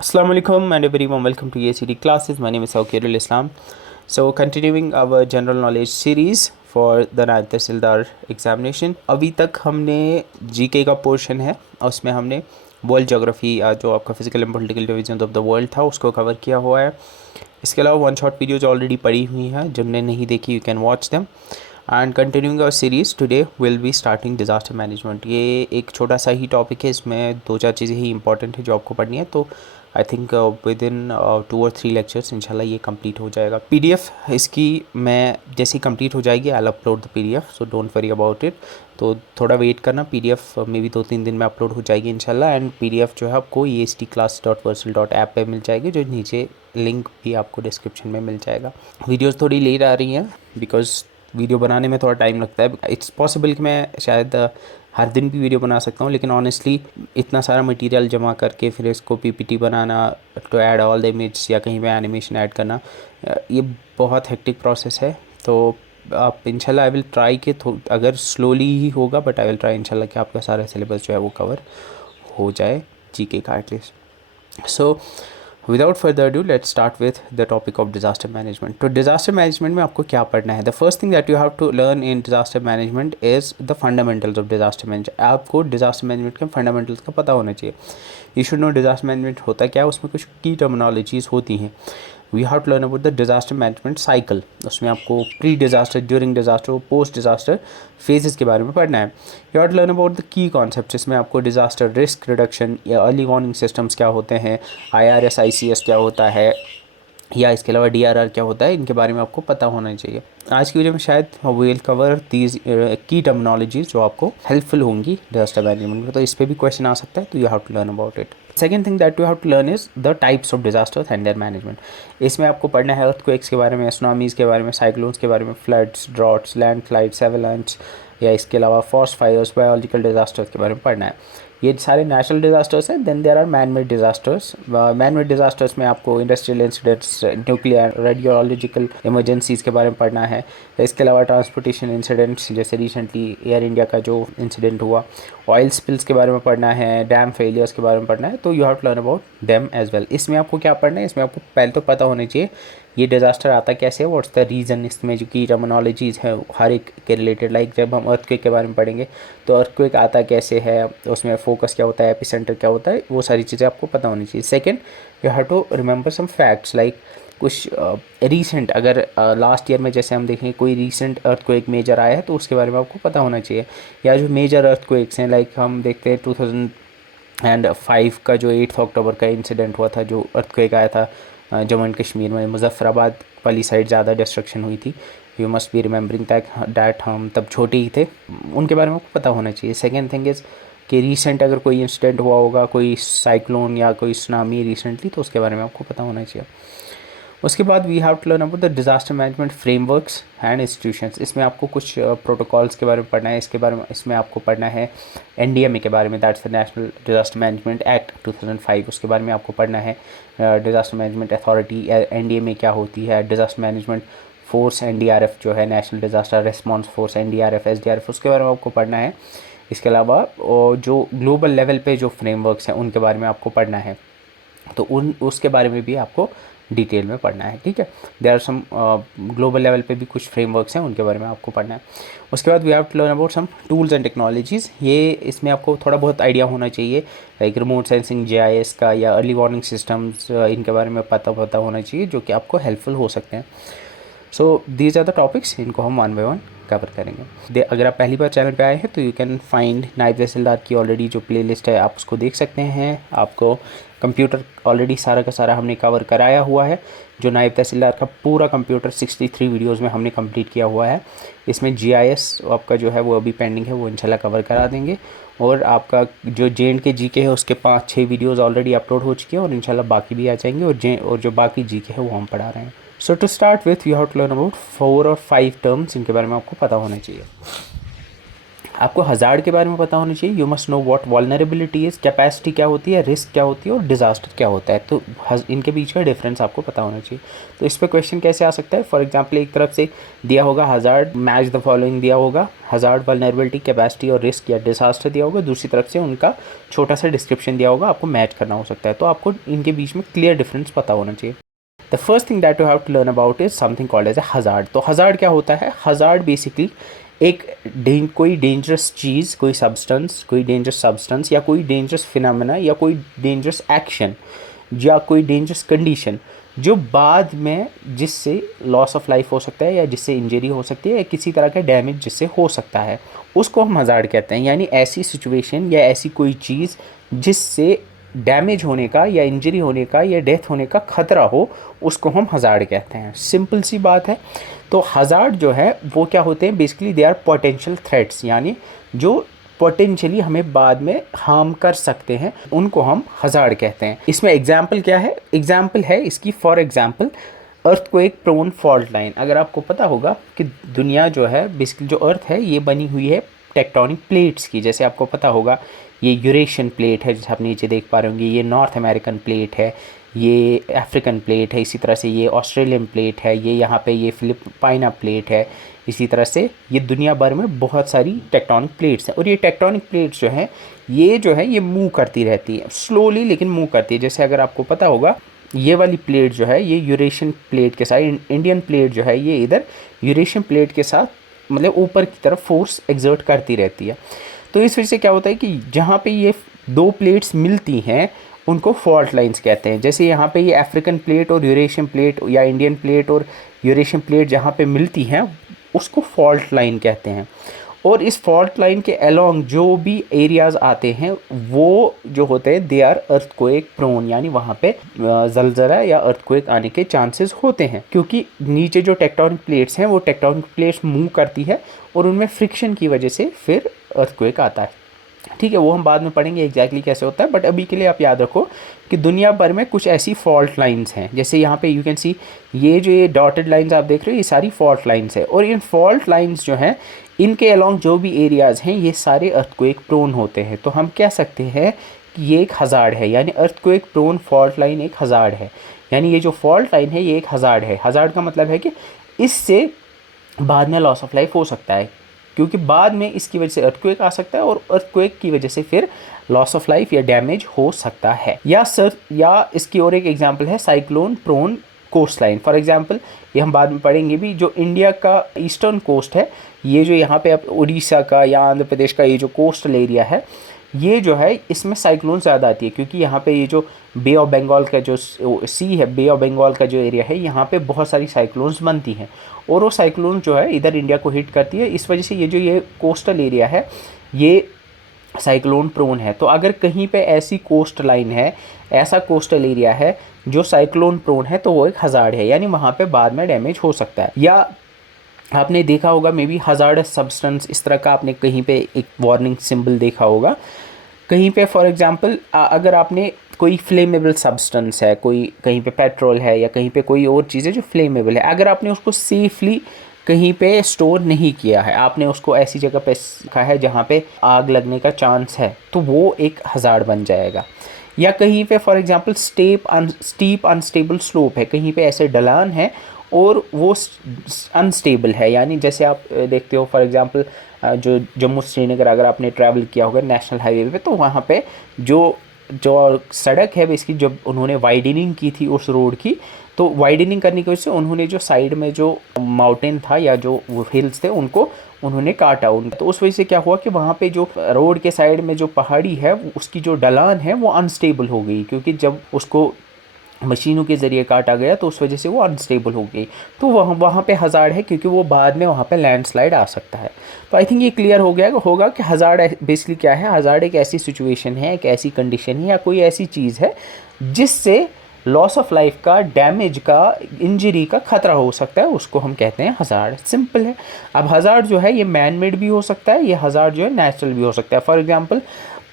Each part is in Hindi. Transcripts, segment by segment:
Assalamu alaikum and a very warm welcome to ACD classes. My name is Sawkirul Islam. So continuing our general knowledge series for the नायब तहसीलदार एग्ज़ामिनेशन, अभी तक हमने जीके का पोर्शन है और उसमें हमने वर्ल्ड जोग्राफ़ी जो आपका physical and political division of the world था उसको कवर किया हुआ है। इसके अलावा वन शॉट वीडियोज ऑलरेडी पड़ी हुई हैं, जिनने नहीं देखी you can watch them. And continuing our series today will be starting disaster management. ये एक छोटा सा ही टॉपिक है, इसमें दो चार चीज़ें ही इंपॉर्टेंट है जो आपको पढ़नी है। तो आई थिंक विद इन 2 और 3 लेक्चर्स इंशाल्लाह ये कंप्लीट हो जाएगा। पीडीएफ इसकी मैं जैसी कंप्लीट हो जाएगी I will upload the PDF, so don't worry about it. तो थोड़ा वेट करना, पीडीएफ में भी 2-3 दिन में अपलोड हो जाएगी इंशाल्लाह। एंड पीडीएफ जो है आपको estclass.versal.app पे मिल जाएगी, जो नीचे लिंक भी आपको डिस्क्रिप्शन में मिल जाएगा। वीडियोज़ थोड़ी लेट आ रही हैं बिकॉज वीडियो बनाने में थोड़ा टाइम लगता है। इट्स पॉसिबल कि मैं शायद हर दिन भी वीडियो बना सकता हूँ, लेकिन ऑनेस्टली इतना सारा मटेरियल जमा करके फिर इसको पीपीटी बनाना, to add all the image या कहीं पे एनिमेशन ऐड करना, ये बहुत हेक्टिक प्रोसेस है। तो आप इंशाल्लाह आई विल ट्राई कि अगर स्लोली ही होगा बट आई विल ट्राई इंशाल्लाह कि आपका सारा सिलेबस जो है वो कवर हो जाए जीके का at least. So without further do let's start with the topic of disaster management. तो डिज़ास्टर मैनेजमेंट में आपको क्या पढ़ना है? The first thing that you have to learn in disaster management is the fundamentals of disaster management. आपको डिज़ास्टर मैनेजमेंट के फंडामेंटल्स का पता होना चाहिए। You should know disaster management होता क्या है, उसमें कुछ की टर्मिनोलॉजीज़ होती हैं। We have to learn about the disaster management cycle. उसमें आपको प्री डिज़ास्टर, ड्यूरिंग डिज़ास्टर और पोस्ट डिज़ास्टर फेजेस के बारे में पढ़ना है। You have to learn about the key concept. इसमें आपको डिज़ास्टर रिस्क रिडक्शन या अर्ली वार्निंग सिस्टम्स क्या होते हैं, IRS ICS क्या होता है, या इसके अलावा DRR क्या होता है, इनके बारे में आपको पता होना चाहिए। आज की वीडियो में शायद वी विल कवर दीज की टर्मिनोलॉजीज जो आपको हेल्पफुल होंगी डिजास्टर मैनेजमेंट में। तो इस पर भी क्वेश्चन आ सकता है, तो you have to learn about it. Second thing that you have to learn is the types of disasters and their management. इसमें आपको पढ़ना है अर्थक्वेक्स के बारे में, सुनामीज़ के बारे में, साइक्लोन्स के बारे में, फ्लड्स, ड्रॉट्स, लैंडस्लाइड्स, एवलांच, या इसके अलावा फॉरेस्ट फायर्स, बायोलॉजिकल डिजास्टर्स के बारे में पढ़ना है। ये सारे नेचुरल डिज़ास्टर्स हैं। Then there are man made disasters. Man made disasters में आपको industrial incidents, nuclear, radiological emergencies के बारे में पढ़ना है। इसके अलावा ट्रांसपोर्टेशन इंसिडेंट्स, जैसे रिसेंटली एयर इंडिया का जो इंसिडेंट हुआ, ऑयल स्पिल्स के बारे में पढ़ना है, डैम फेलियर्स के बारे में पढ़ना है। तो you have to learn about them as well. इसमें आपको क्या पढ़ना है? इसमें आपको पहले तो पता होना चाहिए ये डिज़ास्टर आता कैसे है, व्हाट्स द रीज़न। इसमें जो की टर्मिनोलॉजीज़ है हर एक के रिलेटेड, लाइक जब हम अर्थक्वेक के बारे में पढ़ेंगे तो अर्थक्वेक आता कैसे है, उसमें फोकस क्या होता है, एपिसेंटर क्या होता है, वो सारी चीज़ें आपको पता होनी चाहिए। Second, you have to remember some facts, like कुछ रीसेंट, अगर लास्ट ईयर में जैसे हम देखें कोई रीसेंट अर्थक्वेक मेजर आया है तो उसके बारे में आपको पता होना चाहिए। या जो मेजर अर्थक्वेक्स हैं, लाइक हम देखते हैं 2005 का जो 8 अक्टूबर का इंसिडेंट हुआ था, जो अर्थक्वेक आया था जम्मू एंड कश्मीर में, मुजफ्फराबाद वाली साइड ज़्यादा डिस्ट्रक्शन हुई थी। You must be remembering that हम तब छोटे ही थे, उनके बारे में आपको पता होना चाहिए। सेकेंड थिंग इज़ कि रीसेंट अगर कोई इंसिडेंट हुआ होगा, कोई साइक्लोन या कोई सुनामी रिसेंटली, तो उसके बारे में आपको पता होना चाहिए। उसके बाद we have to learn about the disaster management frameworks and institutions. इसमें आपको कुछ प्रोटोकॉल्स के बारे में पढ़ना है। इसके बारे में इसमें आपको पढ़ना है NDMA के बारे में, that's the national disaster management act 2005, उसके बारे में आपको पढ़ना है। डिज़ास्टर मैनेजमेंट अथॉरिटी NDMA क्या होती है, डिज़ास्टर मैनेजमेंट फोर्स NDRF जो है, national disaster response force, NDRF SDRF, उसके बारे में आपको पढ़ना है। इसके अलावा जो ग्लोबल लेवल पे जो फ्रेमवर्क्स हैं उनके बारे में आपको पढ़ना है, तो उसके बारे में भी आपको डिटेल में पढ़ना है, ठीक है। There are some global level पे भी कुछ फ्रेमवर्क्स हैं, उनके बारे में आपको पढ़ना है। उसके बाद we have to learn about some tools and technologies. ये इसमें आपको थोड़ा बहुत आइडिया होना चाहिए, लाइक रिमोट सेंसिंग, GIS का, या अर्ली वार्निंग सिस्टम्स, इनके बारे में पता होना चाहिए, जो कि आपको हेल्पफुल हो सकते हैं। So these are the topics, इनको हम वन बाय वन कवर करेंगे। अगर आप पहली बार चैनल पे आए हैं तो यू कैन फाइंड नायब तहसीलदार की ऑलरेडी जो प्लेलिस्ट है, आप उसको देख सकते हैं। आपको कंप्यूटर ऑलरेडी सारा का सारा हमने कवर कराया हुआ है। जो नायब तहसीलदार का पूरा कंप्यूटर 63 वीडियोज़ में हमने कंप्लीट किया हुआ है। इसमें GIS आपका जो है वो अभी पेंडिंग है, वो इंशाल्लाह कवर करा देंगे। और आपका जो JNK GK है उसके 5-6 वीडियोज़ ऑलरेडी अपलोड हो चुके हैं, और इंशाल्लाह बाकी भी आ जाएंगे। और जो बाकी GK है वो हम पढ़ा रहे हैं। So to start with you have to learn about 4 और 5 टर्म्स, इनके बारे में आपको पता होना चाहिए। आपको हज़ार्ड के बारे में पता होना चाहिए। You must know what vulnerability is, capacity क्या होती है, रिस्क क्या होती है और डिज़ास्टर क्या होता है। तो इनके बीच का डिफरेंस आपको पता होना चाहिए। तो इस पर क्वेश्चन कैसे आ सकता है, फॉर एग्जांपल एक तरफ से दिया होगा हज़ार्ड मैच द फॉलोइंग दिया होगा, हज़ार्ड वल्नरेबिलिटी कैपेसिटी और रिस्क या डिज़ास्टर दिया होगा, दूसरी तरफ से उनका छोटा सा डिस्क्रिप्शन दिया होगा, आपको मैच करना हो सकता है। तो आपको इनके बीच में क्लियर डिफरेंस पता होना चाहिए। The first thing that you have to learn about is something called as a hazard. तो हज़ार्ड क्या होता है, हज़ार्ड बेसिकली एक कोई डेंजरस चीज़, कोई सब्सटेंस, कोई डेंजरस सब्सटेंस या कोई डेंजरस फिनोमेना या कोई डेंजरस एक्शन या कोई डेंजरस कंडीशन जो बाद में जिससे लॉस ऑफ लाइफ हो सकता है या जिससे इंजरी हो सकती है या किसी तरह का डैमेज जिससे हो सकता है, उसको हम हज़ार्ड कहते हैं। यानी ऐसी सिचुएशन या ऐसी कोई चीज़ जिससे डैमेज होने का या इंजरी होने का या डेथ होने का खतरा हो, उसको हम हज़ार्ड कहते हैं। सिंपल सी बात है। तो हज़ार्ड जो है वो क्या होते हैं, basically they are potential threats, यानी जो पोटेंशियली हमें बाद में हार्म कर सकते हैं, उनको हम हज़ार्ड कहते हैं। इसमें एग्जाम्पल क्या है, एग्जाम्पल है इसकी for example earthquake prone fault line. अगर आपको पता होगा कि दुनिया जो है, बेसिकली जो अर्थ है, ये बनी हुई है टेक्टोनिक प्लेट्स की। जैसे आपको पता होगा ये यूरेशियन प्लेट है जैसे आप नीचे देख पा रहे होंगे, ये नॉर्थ अमेरिकन प्लेट है, ये अफ्रीकन प्लेट है, इसी तरह से ये ऑस्ट्रेलियन प्लेट है, ये यहाँ पे ये फिलिपाइना प्लेट है। इसी तरह से ये दुनिया भर में बहुत सारी टेक्टोनिक प्लेट्स हैं और ये टेक्टोनिक प्लेट्स जो है ये मूव करती रहती है स्लोली, लेकिन मूव करती है। जैसे अगर आपको पता होगा ये वाली प्लेट जो है ये यूरेशियन प्लेट के साथ, इंडियन प्लेट जो है ये इधर यूरेशियन प्लेट के साथ मतलब ऊपर की तरफ फोर्स एक्सर्ट करती रहती है। तो इस वजह से क्या होता है कि जहाँ पे ये दो प्लेट्स मिलती हैं उनको फॉल्ट लाइंस कहते हैं। जैसे यहाँ पे ये अफ्रीकन प्लेट और यूरेशियन प्लेट या इंडियन प्लेट और यूरेशियन प्लेट जहाँ पे मिलती हैं उसको फॉल्ट लाइन कहते हैं। और इस फॉल्ट लाइन के अलोंग जो भी एरियाज़ आते हैं वो जो होते हैं दे आर अर्थक्वेक प्रोन, यानी वहाँ पे जलजला या अर्थक्वेक आने के चांसेस होते हैं, क्योंकि नीचे जो टेक्टोनिक प्लेट्स हैं वो टेक्टोनिक प्लेट्स मूव करती है और उनमें फ्रिक्शन की वजह से फिर अर्थक्वेक आता है। ठीक है, वो हम बाद में पढ़ेंगे एग्जैक्टली कैसे होता है, बट अभी के लिए आप याद रखो कि दुनिया भर में कुछ ऐसी फॉल्ट लाइंस हैं। जैसे यहाँ पे यू कैन सी ये डॉटेड लाइंस आप देख रहे हो, ये सारी फॉल्ट लाइंस है और इन फॉल्ट लाइंस जो हैं इनके अलोंग जो भी एरियाज़ हैं ये सारे अर्थक्वेक प्रोन होते हैं। तो हम कह सकते हैं कि ये एक हज़ार्ड है, यानी अर्थक्वेक प्रोन फॉल्ट लाइन एक हज़ार्ड है। यानी ये जो फॉल्ट लाइन है ये एक हज़ार्ड है। हज़ार्ड का मतलब है कि इससे बाद में लॉस ऑफ लाइफ हो सकता है, क्योंकि बाद में इसकी वजह से अर्थक्वेक आ सकता है और अर्थक्वेक की वजह से फिर लॉस ऑफ लाइफ या डैमेज हो सकता है। या इसकी और एक एग्जांपल है cyclone prone coast line. For example ये हम बाद में पढ़ेंगे भी, जो इंडिया का ईस्टर्न कोस्ट है, ये जो यहाँ पे अब उड़ीसा का या आंध्र प्रदेश का ये जो कोस्टल एरिया है ये जो है इसमें साइक्लोन ज़्यादा आती है, क्योंकि यहाँ पे ये जो बे ऑफ बंगाल का जो सी है, बे ऑफ बंगाल का जो एरिया है यहाँ पे बहुत सारी साइक्लोन्स बनती हैं और वो साइक्लोन जो है इधर इंडिया को हिट करती है। इस वजह से ये कोस्टल एरिया है ये साइक्लोन प्रोन है। तो अगर कहीं पे ऐसी कोस्ट लाइन है, ऐसा कोस्टल एरिया है जो साइक्लोन प्रोन है, तो वो एक हज़ार्ड है, यानी वहाँ पे बाद में डैमेज हो सकता है। या आपने देखा होगा मे बी हज़ार्डस सब्सटेंस, इस तरह का आपने कहीं पे एक वार्निंग सिंबल देखा होगा कहीं पे। फॉर एग्जांपल अगर आपने कोई फ्लेमेबल सब्सटेंस है, कोई कहीं पे पेट्रोल है या कहीं पे कोई और चीज़ है जो फ्लेमेबल है, अगर आपने उसको सेफली कहीं पे स्टोर नहीं किया है, आपने उसको ऐसी जगह पे रखा है जहाँ पे आग लगने का चांस है, तो वो एक हज़ार्ड बन जाएगा। या कहीं पे for example steep unstable slope है, कहीं पे ऐसे ढलान है और वो अनस्टेबल है, यानी जैसे आप देखते हो फॉर एग्जांपल जो जम्मू श्रीनगर अगर आपने ट्रैवल किया होगा नेशनल हाईवे पे, तो वहाँ पे जो सड़क है इसकी जब उन्होंने वाइडनिंग की थी उस रोड की, तो वाइडनिंग करने की वजह से उन्होंने जो साइड में जो माउंटेन था या जो हिल्स थे उनको उन्होंने काटा तो उस वजह से क्या हुआ कि वहाँ पे जो रोड के साइड में जो पहाड़ी है उसकी जो ढलान है वो अनस्टेबल हो गई, क्योंकि जब उसको मशीनों के ज़रिए काटा गया तो उस वजह से वो अनस्टेबल हो गई। तो वहाँ पे हज़ार्ड है, क्योंकि वो बाद में वहाँ पे लैंडस्लाइड आ सकता है। तो आई थिंक ये क्लियर हो गया होगा कि हज़ार्ड बेसिकली क्या है। हज़ार्ड एक ऐसी सिचुएशन है, एक ऐसी कंडीशन है या कोई ऐसी चीज़ है जिससे लॉस ऑफ लाइफ का, डैमेज का, इंजरी का खतरा हो सकता है, उसको हम कहते हैं हज़ार्ड। सिंपल है। अब हज़ार्ड जो है ये मैन मेड भी हो सकता है, ये हज़ार्ड जो है नेचुरल भी हो सकता है। फॉर एग्जांपल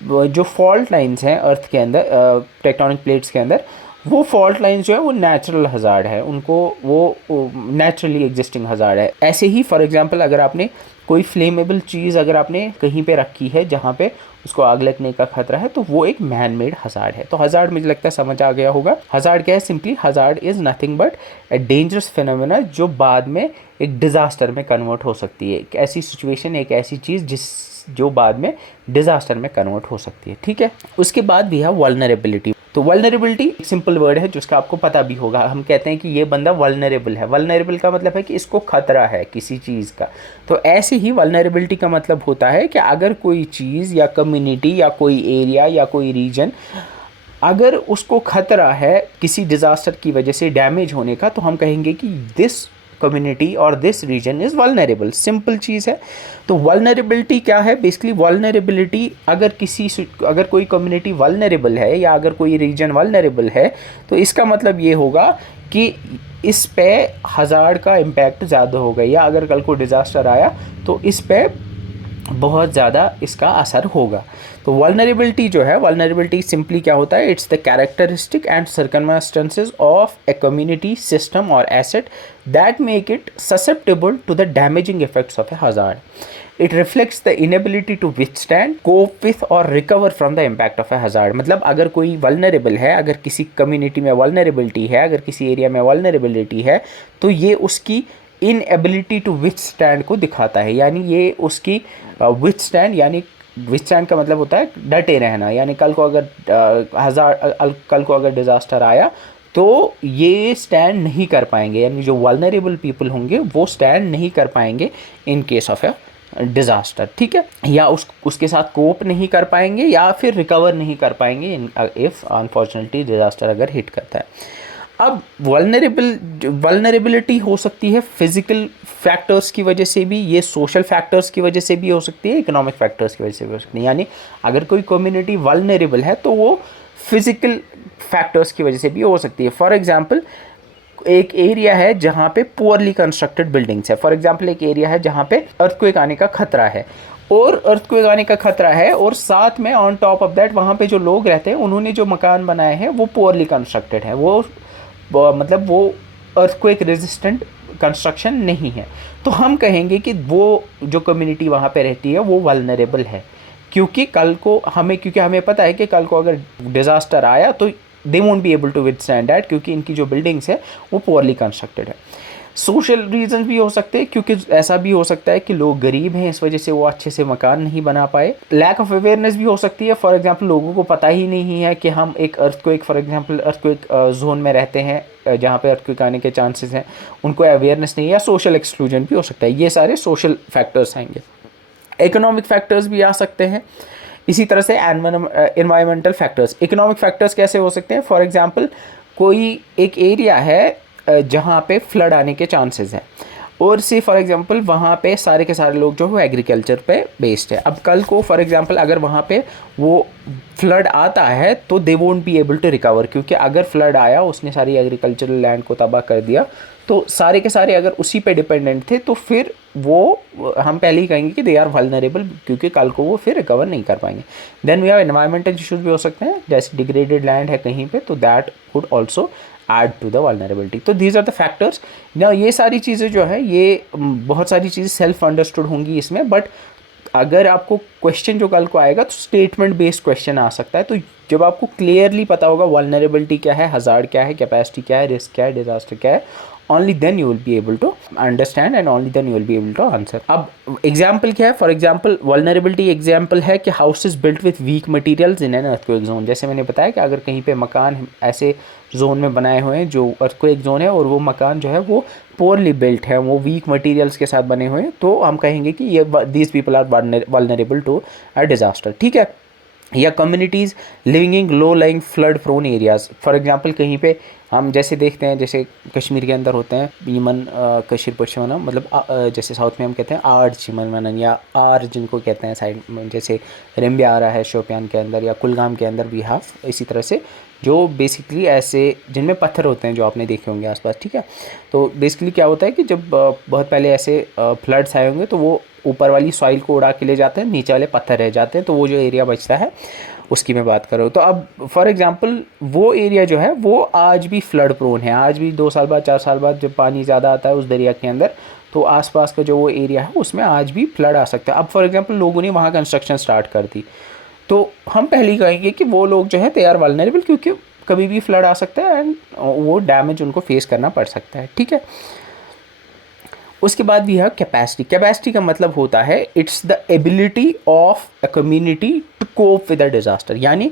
जो फॉल्ट लाइंस हैं अर्थ के अंदर, टेक्टोनिक प्लेट्स के अंदर, वो फॉल्ट लाइंस जो है वो नेचुरल हज़ार्ड है, उनको वो नेचुरली एग्जिस्टिंग हज़ार्ड है। ऐसे ही फॉर एग्जांपल अगर आपने कोई फ्लेमेबल चीज़ अगर आपने कहीं पे रखी है जहाँ पे उसको आग लगने का खतरा है, तो वो एक मैन मेड हज़ार्ड है। तो हज़ार्ड मुझे लगता है समझ आ गया होगा। हज़ार्ड क्या है? Simply hazard is nothing but a dangerous phenomena जो बाद में एक डिज़ास्टर में कन्वर्ट हो सकती है। एक ऐसी सिचुएशन, एक ऐसी चीज़ जो बाद में डिज़ास्टर में कन्वर्ट हो सकती है। ठीक है, उसके बाद भी है वल्नरेबिलिटी। तो वल्नरेबिलिटी एक सिंपल वर्ड है जिसका आपको पता भी होगा। हम कहते हैं कि ये बंदा वल्नरेबल है। वल्नरेबल का मतलब है कि इसको खतरा है किसी चीज़ का। तो ऐसे ही वल्नरेबिलिटी का मतलब होता है कि अगर कोई चीज़ या कम्युनिटी या कोई एरिया या कोई रीजन अगर उसको खतरा है किसी डिज़ास्टर की वजह से डैमेज होने का, तो हम कहेंगे कि दिस कम्युनिटी और this region is vulnerable. Simple चीज़ है। तो वल्नरेबिलिटी क्या है? बेसिकली वल्नरेबिलिटी, अगर कोई कम्युनिटी वल्नरेबल है या अगर कोई रीजन वल्नरेबल है, तो इसका मतलब ये होगा कि इस पे हज़ार्ड का इम्पैक्ट ज़्यादा होगा, या अगर कल को डिज़ास्टर आया तो इस पे बहुत ज़्यादा इसका असर होगा। तो वल्नरेबिलिटी जो है, वल्नरेबिलिटी सिंपली क्या होता है? It's the characteristic and circumstances of a community, system और asset that make it susceptible to the damaging effects of a hazard. It reflects the inability to withstand, cope with और recover from the impact of a hazard. मतलब अगर कोई वल्नरेबल है, अगर किसी कम्युनिटी में वल्नरेबिलिटी है, अगर किसी एरिया में वल्नरेबिलिटी है, तो ये उसकी इनएबिलिटी टू विथस्टैंड को दिखाता है. यानी ये उसकी विथस्टैंड, यानी विथस्टैंड का मतलब होता है डटे रहना. यानी कल को अगर डिज़ास्टर आया तो ये स्टैंड नहीं कर पाएंगे, यानी जो वल्नरेबल पीपल होंगे वो स्टैंड नहीं कर पाएंगे in case of A disaster. ठीक है, या उसके साथ कोप नहीं कर पाएंगे या फिर रिकवर नहीं कर पाएंगे इफ़ अनफॉर्चुनेटली डिज़ास्टर अगर हिट करता है. अब वल्नरेबिलिटी हो सकती है फिजिकल फैक्टर्स की वजह से भी, ये सोशल फैक्टर्स की वजह से भी हो सकती है, इकोनॉमिक फैक्टर्स की वजह से भी हो सकती है. यानी अगर कोई कम्युनिटी वल्नरेबल है तो वो फिजिकल फैक्टर्स की वजह से भी हो सकती है. फॉर एग्जांपल, एक एरिया है जहाँ पे पुअरली कंस्ट्रक्टेड बिल्डिंग्स है. फॉर एग्जांपल, एक एरिया है जहाँ पे अर्थक्वेक आने का खतरा है, और अर्थक्वेक आने का खतरा है, और साथ में ऑन टॉप ऑफ दैट वहाँ पे जो लोग रहते हैं उन्होंने जो मकान बनाए हैं वो पुअरली कंस्ट्रक्टेड है, वो मतलब वो अर्थक्वेक रेजिस्टेंट कंस्ट्रक्शन नहीं है. तो हम कहेंगे कि वो जो कम्युनिटी वहाँ पे रहती है वो वल्नरेबल है, क्योंकि हमें पता है कि कल को अगर डिज़ास्टर आया तो they won't be able to withstand that, क्योंकि इनकी जो बिल्डिंग्स है वो पुअरली कंस्ट्रक्टेड है. सोशल रीजन भी हो सकते हैं, क्योंकि ऐसा भी हो सकता है कि लोग गरीब हैं, इस वजह से वो अच्छे से मकान नहीं बना पाए. लैक ऑफ अवेयरनेस भी हो सकती है. फॉर एग्जांपल, लोगों को पता ही नहीं है कि हम एक अर्थक्वेक जोन में रहते हैं जहाँ पे अर्थक्वेक आने के चांसेस हैं, उनको अवेयरनेस नहीं है. या सोशल एक्सक्लूजन भी हो सकता है. ये सारे सोशल फैक्टर्स आएंगे. इकोनॉमिक फैक्टर्स भी आ सकते हैं. इसी तरह से एनवायरमेंटल फैक्टर्स. इकोनॉमिक फैक्टर्स कैसे हो सकते हैं? फॉर एग्जांपल, कोई एक एरिया है जहाँ पे फ्लड आने के चांसेस हैं, और से फॉर एग्जांपल वहाँ पे सारे के सारे लोग जो है एग्रीकल्चर पे बेस्ड है. अब कल को फॉर एग्जांपल अगर वहाँ पे वो फ्लड आता है तो they won't be able to recover, क्योंकि अगर फ्लड आया उसने सारी एग्रीकल्चरल लैंड को तबाह कर दिया, तो सारे के सारे अगर उसी पे डिपेंडेंट थे तो फिर वो हम पहले ही कहेंगे कि दे आर वल्नरेबल, क्योंकि कल को वो फिर रिकवर नहीं कर पाएंगे. Then we have environmental issues भी हो सकते हैं, जैसे डिग्रेडेड लैंड है कहीं पे, तो that would also add to the vulnerability. तो दीज आर द फैक्टर्स. ना ये सारी चीज़ें जो है, ये बहुत सारी चीज़ें सेल्फ अंडरस्टूड होंगी इसमें, बट अगर आपको क्वेश्चन जो कल को आएगा तो स्टेटमेंट बेस्ड क्वेश्चन आ सकता है. तो जब आपको क्लियरली पता होगा वल्नरेबिलिटी क्या है, हज़ार्ड क्या है, कैपेसिटी क्या है, रिस्क क्या है, डिजास्टर क्या है, only then you will be able to understand and only then you will be able to answer. अब एग्जाम्पल क्या है? फॉर एग्जाम्पल, वल्नरेबिलिटी एग्जाम्पल है कि house is built with week materials in an earthquake zone. जैसे मैंने बताया कि अगर कहीं पे मकान ऐसे जोन में बनाए हुए हैं जो अर्थक्वेक जोन है, और वो मकान जो है वो पोअरली बिल्ट है, वो वीक मटेरियल्स के साथ बने हुए हैं, तो हम कहेंगे कि ये these people are vulnerable to a disaster. ठीक है. या communities living in low lying flood prone areas. For example, कहीं पे हम जैसे देखते हैं, जैसे कश्मीर के अंदर होते हैं यमन कशीर पशवाना, मतलब जैसे साउथ में हम कहते हैं आर्ड चिमन मनन, या आर जिनको कहते हैं साइड में, जैसे रिम्बिया आ रहा है शोपियान के अंदर, या कुलगाम के अंदर भी हाफ. इसी तरह से जो बेसिकली ऐसे जिनमें पत्थर होते हैं जो आपने देखे होंगे आसपास. ठीक है. तो बेसिकली क्या होता है कि जब बहुत पहले ऐसे फ्लड्स आए होंगे तो वो ऊपर वाली सॉइल को उड़ा के ले जाते हैं, नीचे वाले पत्थर रह जाते हैं, तो वो जो एरिया बचता है उसकी मैं बात कर रहा हूँ. तो अब फॉर एग्जांपल, वो एरिया जो है वो आज भी फ्लड प्रोन है. आज भी 2 साल बाद 4 साल बाद जब पानी ज़्यादा आता है उस दरिया के अंदर, तो आसपास का जो वो एरिया है उसमें आज भी फ्लड आ सकता है। अब फॉर एग्जांपल लोगों ने वहाँ कंस्ट्रक्शन स्टार्ट कर दी, तो हम पहले ही कहेंगे कि वो लोग जो है दे आर वल्नरेबल, क्योंकि कभी भी फ्लड आ सकता है एंड वो डैमेज उनको फेस करना पड़ सकता है। ठीक है, उसके बाद भी है कैपेसिटी। कैपेसिटी का मतलब होता है it's the ability of a community to cope with a disaster, यानी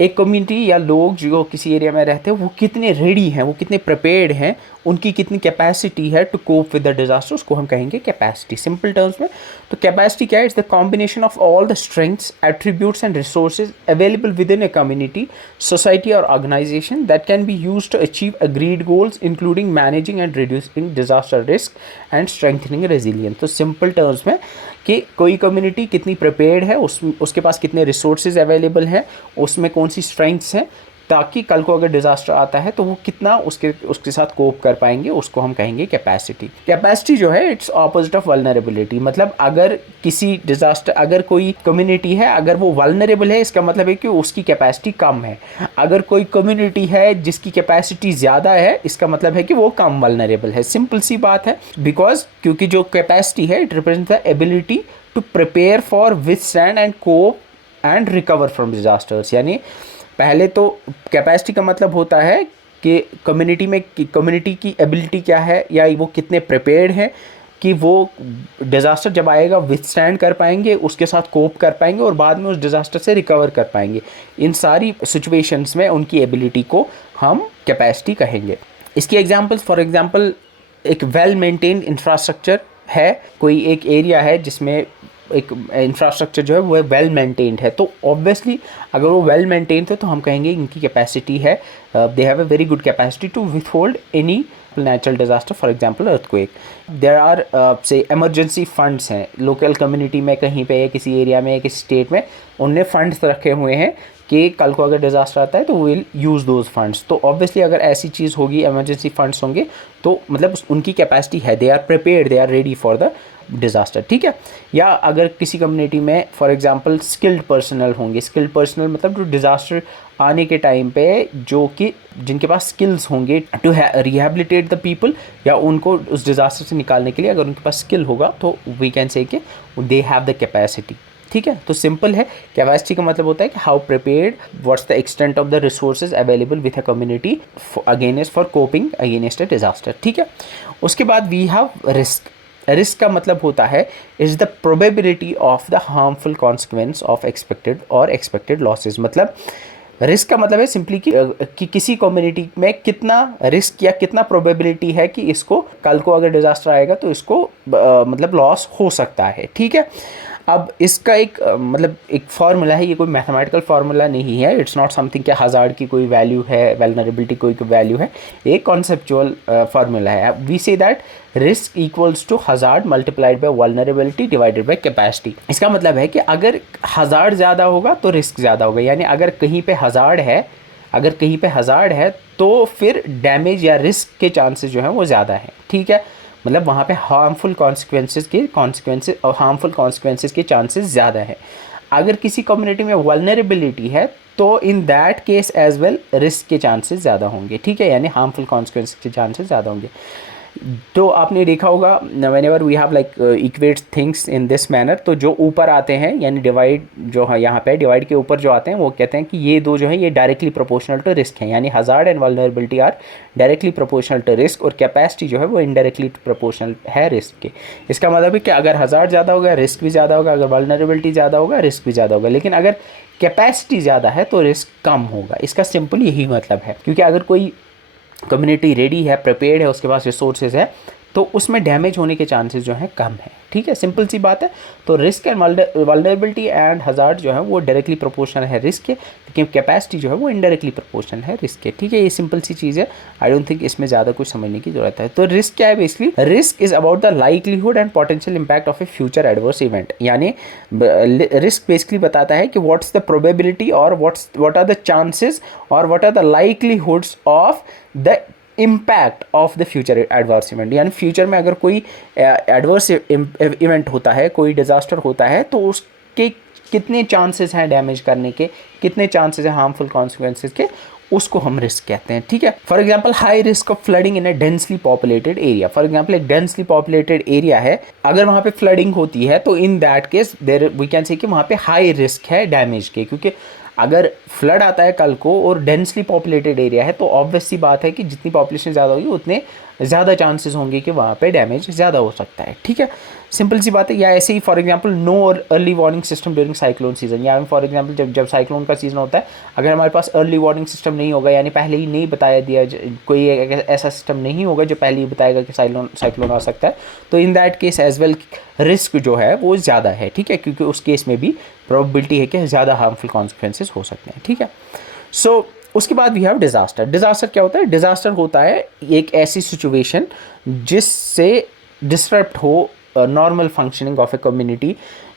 एक कम्युनिटी या लोग जो किसी एरिया में रहते हैं वो कितने रेडी हैं, वो कितने प्रिपेयर्ड हैं, उनकी कितनी कैपेसिटी है to cope with the disaster, उसको हम कहेंगे कैपेसिटी सिंपल टर्म्स में। तो कैपेसिटी क्या है? It's the combination of all the strengths, attributes and resources available within a community, society और organisation that can be use to achieve agreed goals including managing and reducing disaster risk and strengthening resilience. तो सिंपल टर्म्स में कि कोई कम्युनिटी कितनी प्रिपेयर्ड है, उसके पास कितने रिसोर्सेज अवेलेबल हैं, उसमें कौन सी स्ट्रेंथ्स हैं, ताकि कल को अगर डिज़ास्टर आता है तो वो कितना उसके साथ कोप कर पाएंगे, उसको हम कहेंगे कैपेसिटी। कैपेसिटी जो है इट्स ऑपोजिट ऑफ वल्नरेबिलिटी। मतलब अगर किसी डिज़ास्टर, अगर कोई कम्युनिटी है अगर वो वल्नरेबल है, इसका मतलब है कि उसकी कैपेसिटी कम है। अगर कोई कम्युनिटी है जिसकी कैपेसिटी ज़्यादा है, इसका मतलब है कि वो कम वल्नरेबल है। सिंपल सी बात है, बिकॉज क्योंकि जो कैपेसिटी है it represent the ability to prepare for withstand and cope and recover from disasters. यानी पहले तो कैपेसिटी का मतलब होता है कि कम्युनिटी की एबिलिटी क्या है, या वो कितने प्रिपेयर्ड हैं कि वो डिज़ास्टर जब आएगा विथस्टैंड कर पाएंगे, उसके साथ कोप कर पाएंगे और बाद में उस डिज़ास्टर से रिकवर कर पाएंगे। इन सारी सिचुएशंस में उनकी एबिलिटी को हम कैपेसिटी कहेंगे। इसकी एग्जांपल्स, फॉर एग्जांपल एक वेल मेंटेन्ड इंफ्रास्ट्रक्चर है, कोई एक एरिया है जिसमें एक इंफ्रास्ट्रक्चर जो है वो वेल मेंटेन्ड है, तो ऑब्वियसली अगर वो वेल मेंटेन्ड है तो हम कहेंगे इनकी कैपेसिटी है, they have a very good capacity to withhold any natural disaster, for example earthquake. There are say emergency funds हैं लोकल कम्युनिटी में, कहीं पे किसी एरिया में किसी स्टेट में उनने फंड्स रखे हुए हैं कि कल को अगर डिज़ास्टर आता है तो विल यूज़ दोज फंड्स। तो ऑब्वियसली अगर ऐसी चीज़ होगी, इमरजेंसी फंड्स होंगे, तो मतलब उनकी कैपेसिटी है, they are prepared, they are ready for the disaster. ठीक है, या अगर किसी कम्युनिटी में फॉर एग्जांपल स्किल्ड पर्सनल होंगे, स्किल्ड पर्सनल मतलब जो डिज़ास्टर आने के टाइम पे जो कि जिनके पास स्किल्स होंगे टू रिहेबिलिटेट द पीपल, या उनको उस डिज़ास्टर से निकालने के लिए अगर उनके पास स्किल होगा तो वी कैन से कि दे हैव द कैपेसिटी। ठीक है, तो सिंपल है, कैपेसिटी का मतलब होता है कि how prepared, what's the extent of the resources available with a community against for coping against a disaster. ठीक है, उसके बाद वी हैव रिस्क। रिस्क का मतलब होता है is the probability of the harmful consequence of expected losses. मतलब रिस्क का मतलब है सिंपली कि किसी कम्युनिटी में कितना रिस्क या कितना प्रोबेबिलिटी है कि इसको कल को अगर डिजास्टर आएगा तो इसको मतलब लॉस हो सकता है। ठीक है, अब इसका एक मतलब एक फार्मूला है, ये कोई मैथमेटिकल फार्मूला नहीं है, इट्स नॉट समथिंग कि हज़ार्ड की कोई वैल्यू है, वेलनरेबिलिटी कोई वैल्यू है, एक कॉन्सेप्चुअल फार्मूला है। We say that risk equals to hazard multiplied by vulnerability divided by capacity. इसका मतलब है कि अगर हज़ार्ड ज़्यादा होगा तो रिस्क ज़्यादा होगा, यानी अगर कहीं पे हज़ार्ड है तो फिर डैमेज या रिस्क के चांसेस जो हैं वो ज़्यादा हैं। ठीक है, मतलब वहाँ पे हार्मफुल कॉन्सिक्वेंसेस के चांसेस ज़्यादा है। अगर किसी कम्युनिटी में वल्नरेबिलिटी है तो in that case as well risk के चांसेस ज़्यादा होंगे। ठीक है, यानी हार्मफुल कॉन्सिक्वेंसेस के चांसेस ज़्यादा होंगे। तो आपने देखा होगा whenever we have like equate things in this manner, तो जो ऊपर आते हैं यानी डिवाइड जो है यहाँ पे डिवाइड के ऊपर जो आते हैं वो कहते हैं कि ये दो जो है ये डायरेक्टली प्रोपोर्शनल टू रिस्क है, यानी hazard and vulnerability are directly proportional to risk, और कैपेसिटी जो है वो इनडायरेक्टली प्रोपोर्शनल है रिस्क के। इसका मतलब है कि अगर हज़ार्ड ज़्यादा होगा रिस्क भी ज़्यादा होगा, अगर वल्नरेबिलिटी ज़्यादा होगा रिस्क भी ज़्यादा होगा, लेकिन अगर कैपेसिटी ज़्यादा है तो रिस्क कम होगा। इसका सिंपल यही मतलब है, क्योंकि अगर कोई कम्युनिटी रेडी है, प्रिपेयर्ड है, उसके पास रिसोर्सेज है, तो उसमें डैमेज होने के चांसेस जो हैं कम है। ठीक है, सिंपल सी बात है। तो risk and vulnerability and hazard जो है वो डायरेक्टली प्रोपोर्शनल है रिस्क के, लेकिन कैपेसिटी जो है वो इनडायरेक्टली प्रोपोर्शनल है रिस्क के। ठीक है, ये सिंपल सी चीज़ है, आई डोंट थिंक इसमें ज़्यादा कुछ समझने की जरूरत है। तो रिस्क क्या है? Basically risk is about the likelihood and potential impact of a future adverse event, यानी रिस्क बेसिकली बताता है कि व्हाट्स द प्रोबेबिलिटी और व्हाट आर द चांसेस और what are the likelihoods of the impact of the future adverse event, यानी फ्यूचर में अगर कोई एडवर्स इवेंट होता है, कोई डिज़ास्टर होता है, तो उसके कितने चांसेस हैं डैमेज करने के, कितने चांसेस हैं हार्मफुल कॉन्सिक्वेंसेस के, उसको हम रिस्क कहते हैं, ठीक है। For example high risk of flooding in a densely populated area. For example एक डेंसली पॉपुलेटेड एरिया है, अगर वहाँ पे फ्लडिंग होती है तो in that case there we can say कि वहाँ पे हाई रिस्क है डैमेज के, क्योंकि अगर फ्लड आता है कल को और डेंसली पॉपुलेटेड एरिया है तो ऑब्वियस सी बात है कि जितनी पॉपुलेशन ज़्यादा होगी उतने ज़्यादा चांसेस होंगे कि वहाँ पे डैमेज ज़्यादा हो सकता है, ठीक है। सिंपल सी बात है। या ऐसे ही for example no early warning system during cyclone season, या फॉर एग्जांपल जब साइक्लोन का सीजन होता है, अगर हमारे पास अर्ली वार्निंग सिस्टम नहीं होगा, यानी पहले ही नहीं बताया दिया, कोई ऐसा सिस्टम नहीं होगा जो पहले ही बताएगा कि साइक्लोन आ सकता है, तो in that case as well risk जो है वो ज़्यादा है, ठीक है, क्योंकि उस केस में भी प्रोबेबिलिटी है कि ज़्यादा हार्मफुल कॉन्सिक्वेंसेज हो सकते हैं, ठीक है। सो उसके बाद वी हैव डिज़ास्टर। डिज़ास्टर क्या होता है? डिज़ास्टर होता है एक ऐसी सिचुएशन जिससे डिसरप्ट हो normal functioning of a community,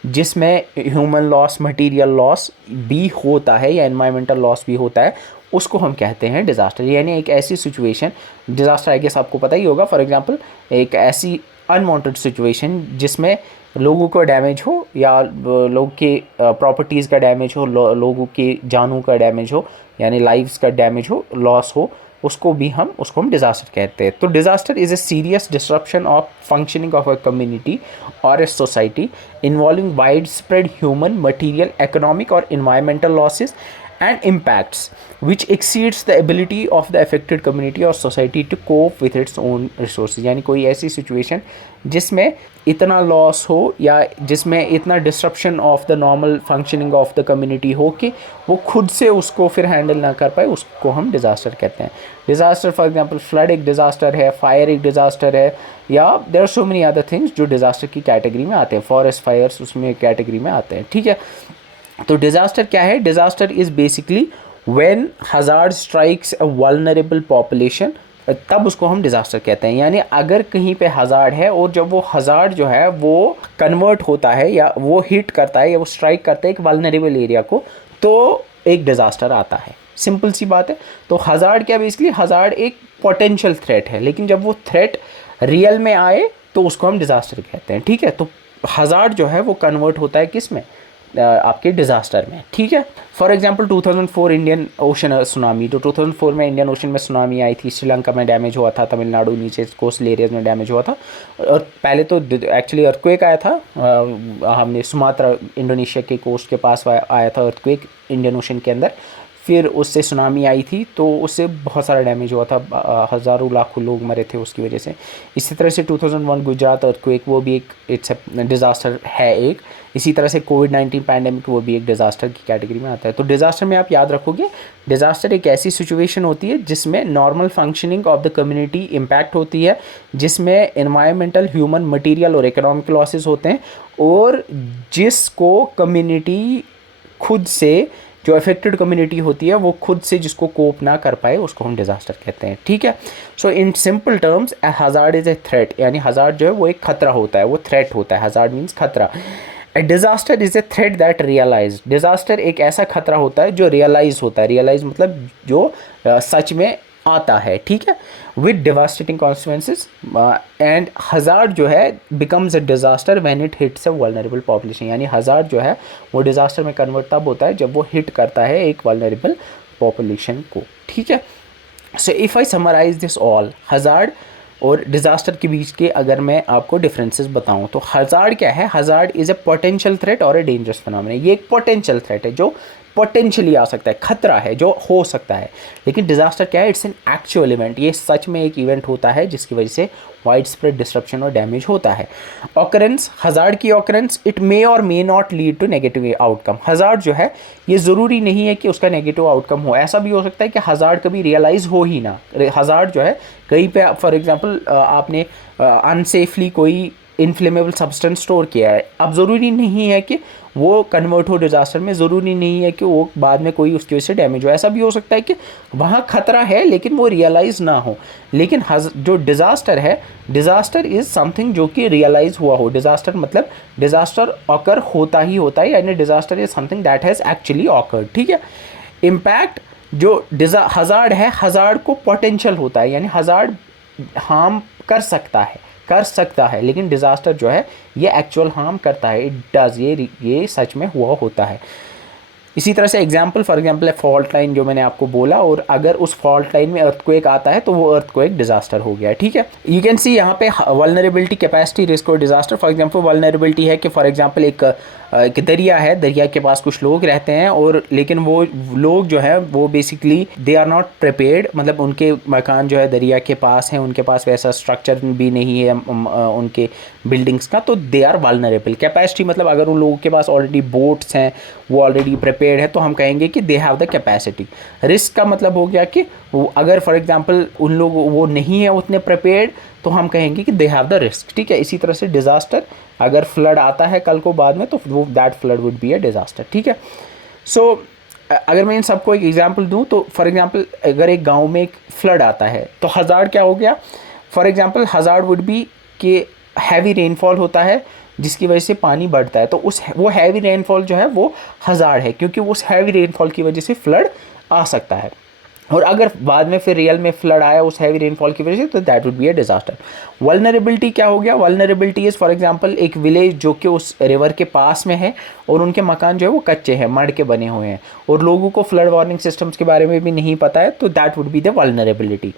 जिसमें ह्यूमन लॉस, मटेरियल लॉस भी होता है या एनवायरमेंटल लॉस भी होता है, उसको हम कहते हैं डिज़ास्टर। यानी एक ऐसी सिचुएशन, डिज़ास्टर आई गेस आपको पता ही होगा, फॉर एग्जांपल एक ऐसी अनवांटेड सिचुएशन जिसमें लोगों को डैमेज हो या लोगों के प्रॉपर्टीज़ का डैमेज हो, लोगों के जानों का डैमेज हो, यानी लाइव्स का डैमेज हो, लॉस हो, उसको हम डिज़ास्टर कहते हैं। तो disaster is a serious disruption of functioning of a community और a society involving widespread human, material, economic और environmental losses and impacts which exceeds the ability of the affected community or society to cope with its own resources। यानी कोई ऐसी सिचुएशन जिसमें इतना लॉस हो या जिसमें इतना disruption of the normal functioning of the community हो कि वो खुद से उसको फिर हैंडल ना कर पाए, उसको हम डिज़ास्टर कहते हैं। डिज़ास्टर फॉर एग्जांपल फ्लड एक डिज़ास्टर है, फायर एक डिज़ास्टर है, या there are so many other things जो डिज़ास्टर की कैटेगरी में आते हैं। फॉरेस्ट फायर्स उसमें कैटेगरी में आते हैं, ठीक है। तो डिज़ास्टर क्या है? Disaster is basically when hazard strikes a vulnerable population, तब उसको हम डिज़ास्टर कहते हैं। यानी अगर कहीं पे हज़ार्ड है और जब वो हज़ार्ड जो है वो कन्वर्ट होता है या वो हिट करता है या वो स्ट्राइक करता है एक वल्नरेबल एरिया को, तो एक डिज़ास्टर आता है। सिंपल सी बात है। तो हज़ार्ड क्या, बेसिकली हज़ार्ड एक पोटेंशियल थ्रेट है, लेकिन जब वो थ्रेट रियल में आए तो उसको हम डिज़ास्टर कहते हैं, ठीक है। तो हज़ार्ड जो है वो कन्वर्ट होता है किस में? आपके डिज़ास्टर में, ठीक है। For example 2004 Indian ocean tsunami, तो 2004 में इंडियन ओशन में सुनामी आई थी, श्रीलंका में डैमेज हुआ था, तमिलनाडु नीचे कोस्टल एरियाज में डैमेज हुआ था। और पहले तो एक्चुअली अर्थक्वेक आया था, हमने सुमात्रा इंडोनेशिया के कोस्ट के पास आया था अर्थक्वेक इंडियन ओशन के अंदर, फिर उससे सुनामी आई थी तो उससे बहुत सारा डैमेज हुआ था, हज़ारों लाखों लोग मरे थे उसकी वजह से। इसी तरह से 2001 गुजरात अर्थक्वेक, वो भी एक इट्स डिज़ास्टर है एक। इसी तरह से कोविड-19 पैंडेमिक, वो भी एक डिज़ास्टर की कैटेगरी में आता है। तो डिज़ास्टर में आप याद रखोगे, डिज़ास्टर एक ऐसी सिचुएशन होती है जिसमें normal functioning of the community impact होती है, जिसमें एनवायरमेंटल, ह्यूमन, मटीरियल और इकोनॉमिक लॉसेस होते हैं, और जिसको कम्युनिटी खुद से, जो अफेक्टेड कम्युनिटी होती है वो खुद से जिसको कोप ना कर पाए, उसको हम डिज़ास्टर कहते हैं, ठीक है। So in simple terms a hazard is a threat, यानी हज़ार्ड जो है वो एक खतरा होता है, वो थ्रेट होता है। हज़ार्ड मीन्स खतरा। A disaster is a threat that realise, disaster एक ऐसा खतरा होता है जो रियलाइज होता है। रियलाइज मतलब जो सच में आता है, ठीक है, with devastating consequences. And hazard जो है becomes a disaster when it hits a vulnerable population, यानी हज़ार्ड जो है वो डिज़ास्टर में कन्वर्ट तब होता है जब वो हिट करता है एक वल्नरेबल पॉपुलेशन को, ठीक है। So if I summarise this all, hazard और डिज़ास्टर के बीच के अगर मैं आपको डिफरेंसेस बताऊं, तो हज़ार्ड क्या है? Hazard is A potential threat और ए डेंजरस फिनोमेना। ये एक पोटेंशियल थ्रेट है जो पोटेंशियली आ सकता है, खतरा है जो हो सकता है। लेकिन डिज़ास्टर क्या है? इट्स एन एक्चुअल इवेंट, ये सच में एक इवेंट होता है जिसकी वजह से वाइड स्प्रेड डिस्ट्रप्शन और डैमेज होता है। ऑकरेंस, हज़ार्ड की occurrence, it may or may not lead to negative outcome. Hazard जो है ये ज़रूरी नहीं है कि उसका नेगेटिव आउटकम हो, ऐसा भी हो सकता है कि हज़ार्ड कभी रियलाइज़ हो ही ना। हज़ार्ड जो है कहीं पे फॉर एग्जांपल आपने अनसेफली कोई इनफ्लेमेबल सब्सटेंस स्टोर किया है, अब ज़रूरी नहीं है कि वो कन्वर्ट हो डिज़ास्टर में, ज़रूरी नहीं है कि वो बाद में कोई उसकी वजह से डैमेज हो। ऐसा भी हो सकता है कि वहाँ खतरा है लेकिन वो रियलाइज़ ना हो। लेकिन जो डिज़ास्टर है, डिज़ास्टर इज़ समथिंग जो कि रियलाइज़ हुआ हो। डिज़ास्टर मतलब डिज़ास्टर ऑकर होता ही होता है, यानी disaster is something that has actually awkward, ठीक है। इम्पैक्ट, जो हज़ार्ड है, हज़ार्ड को पोटेंशियल होता है, यानी हज़ार्ड हार्म कर सकता है, लेकिन डिज़ास्टर जो है ये एक्चुअल हार्म करता है। इट डज, ये सच में हुआ होता है। इसी तरह से एग्जाम्पल फॉर एग्जाम्पल है फॉल्ट लाइन जो मैंने आपको बोला, और अगर उस फॉल्ट लाइन में अर्थक्वेक आता है तो वो अर्थक्वेक डिजास्टर हो गया, ठीक है। यू कैन सी यहाँ पे वल्नरेबिलिटी, कैपेसिटी, रिस्क और डिजास्टर। फॉर एग्जाम्पल वल्नरेबिलिटी है कि फॉर एग्जाम्पल एक दरिया है, दरिया के पास कुछ लोग रहते हैं, और लेकिन वो लोग जो है वो basically they are not prepared, मतलब उनके मकान जो है दरिया के पास हैं, उनके पास वैसा स्ट्रक्चर भी नहीं है उनके बिल्डिंग्स का, तो दे आर वल्नरेबल। कैपेसिटी मतलब अगर उन लोगों के पास ऑलरेडी बोट्स हैं, वो ऑलरेडी प्रिपेयर्ड है, तो हम कहेंगे कि they have the capacity. Risk का मतलब हो गया कि अगर फॉर एग्जांपल उन लोग वो नहीं है उतने प्रिपेयर्ड, तो हम कहेंगे कि दे हैव द रिस्क, ठीक है। इसी तरह से डिजास्टर, अगर फ्लड आता है कल को बाद में, तो वो that flood would be a disaster, ठीक है। सो अगर मैं इन सबको एक एग्जांपल दूं, तो फॉर एग्जांपल अगर एक गांव में एक फ्लड आता है तो हज़ार्ड क्या हो गया, for example hazard would be कि हैवी रेनफॉल होता है जिसकी वजह से पानी बढ़ता है, तो वो हैवी रेनफॉल जो है वो हज़ार्ड है, क्योंकि उस हैवी रेनफॉल की वजह से फ्लड आ सकता है। और अगर बाद में फिर रियल में फ्लड आया उस हैवी रेनफॉल की वजह से, तो that would be a disaster. Vulnerability क्या हो गया, वल्नरेबिलिटी इज़ फॉर एग्जांपल एक विलेज जो कि उस रिवर के पास में है और उनके मकान जो है वो कच्चे हैं, मड के बने हुए हैं, और लोगों को फ्लड वार्निंग सिस्टम्स के बारे में भी नहीं पता है, तो that would be the vulnerability.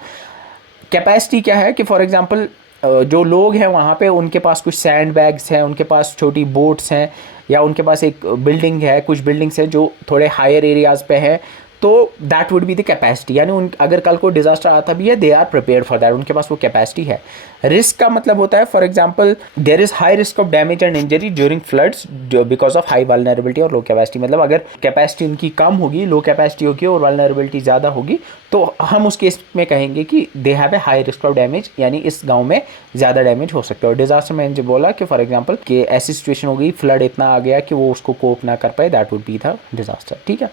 Capacity क्या है कि फॉर एग्जांपल जो लोग हैं वहाँ पे उनके पास कुछ सैंड बैग्स हैं, उनके पास छोटी बोट्स हैं, या उनके पास एक बिल्डिंग है, कुछ बिल्डिंग्स हैं जो थोड़े हायर एरियाज़ पे हैं, तो that would be the capacity. यानी उन अगर कल को डिजास्टर आता भी है, they are prepared for that, उनके पास वो कैपेसिटी है। रिस्क का मतलब होता है for example there is high risk of damage and injury during floods because of high vulnerability और लो कैपेसिटी। मतलब अगर कैपेसिटी उनकी कम होगी, लो कैपेसिटी होगी और वल्नरेबिलिटी ज़्यादा होगी, तो हम उस केस में कहेंगे कि they have a high risk of damage, यानी इस गाँव में ज़्यादा डैमेज हो सकता है। और डिजास्टर मैंने जो बोला कि फॉर एग्जाम्पल कि ऐसी सिचुएशन हो गई, फ्लड इतना आ गया कि वो उसको कोप ना कर पाए, that would be the disaster, ठीक है।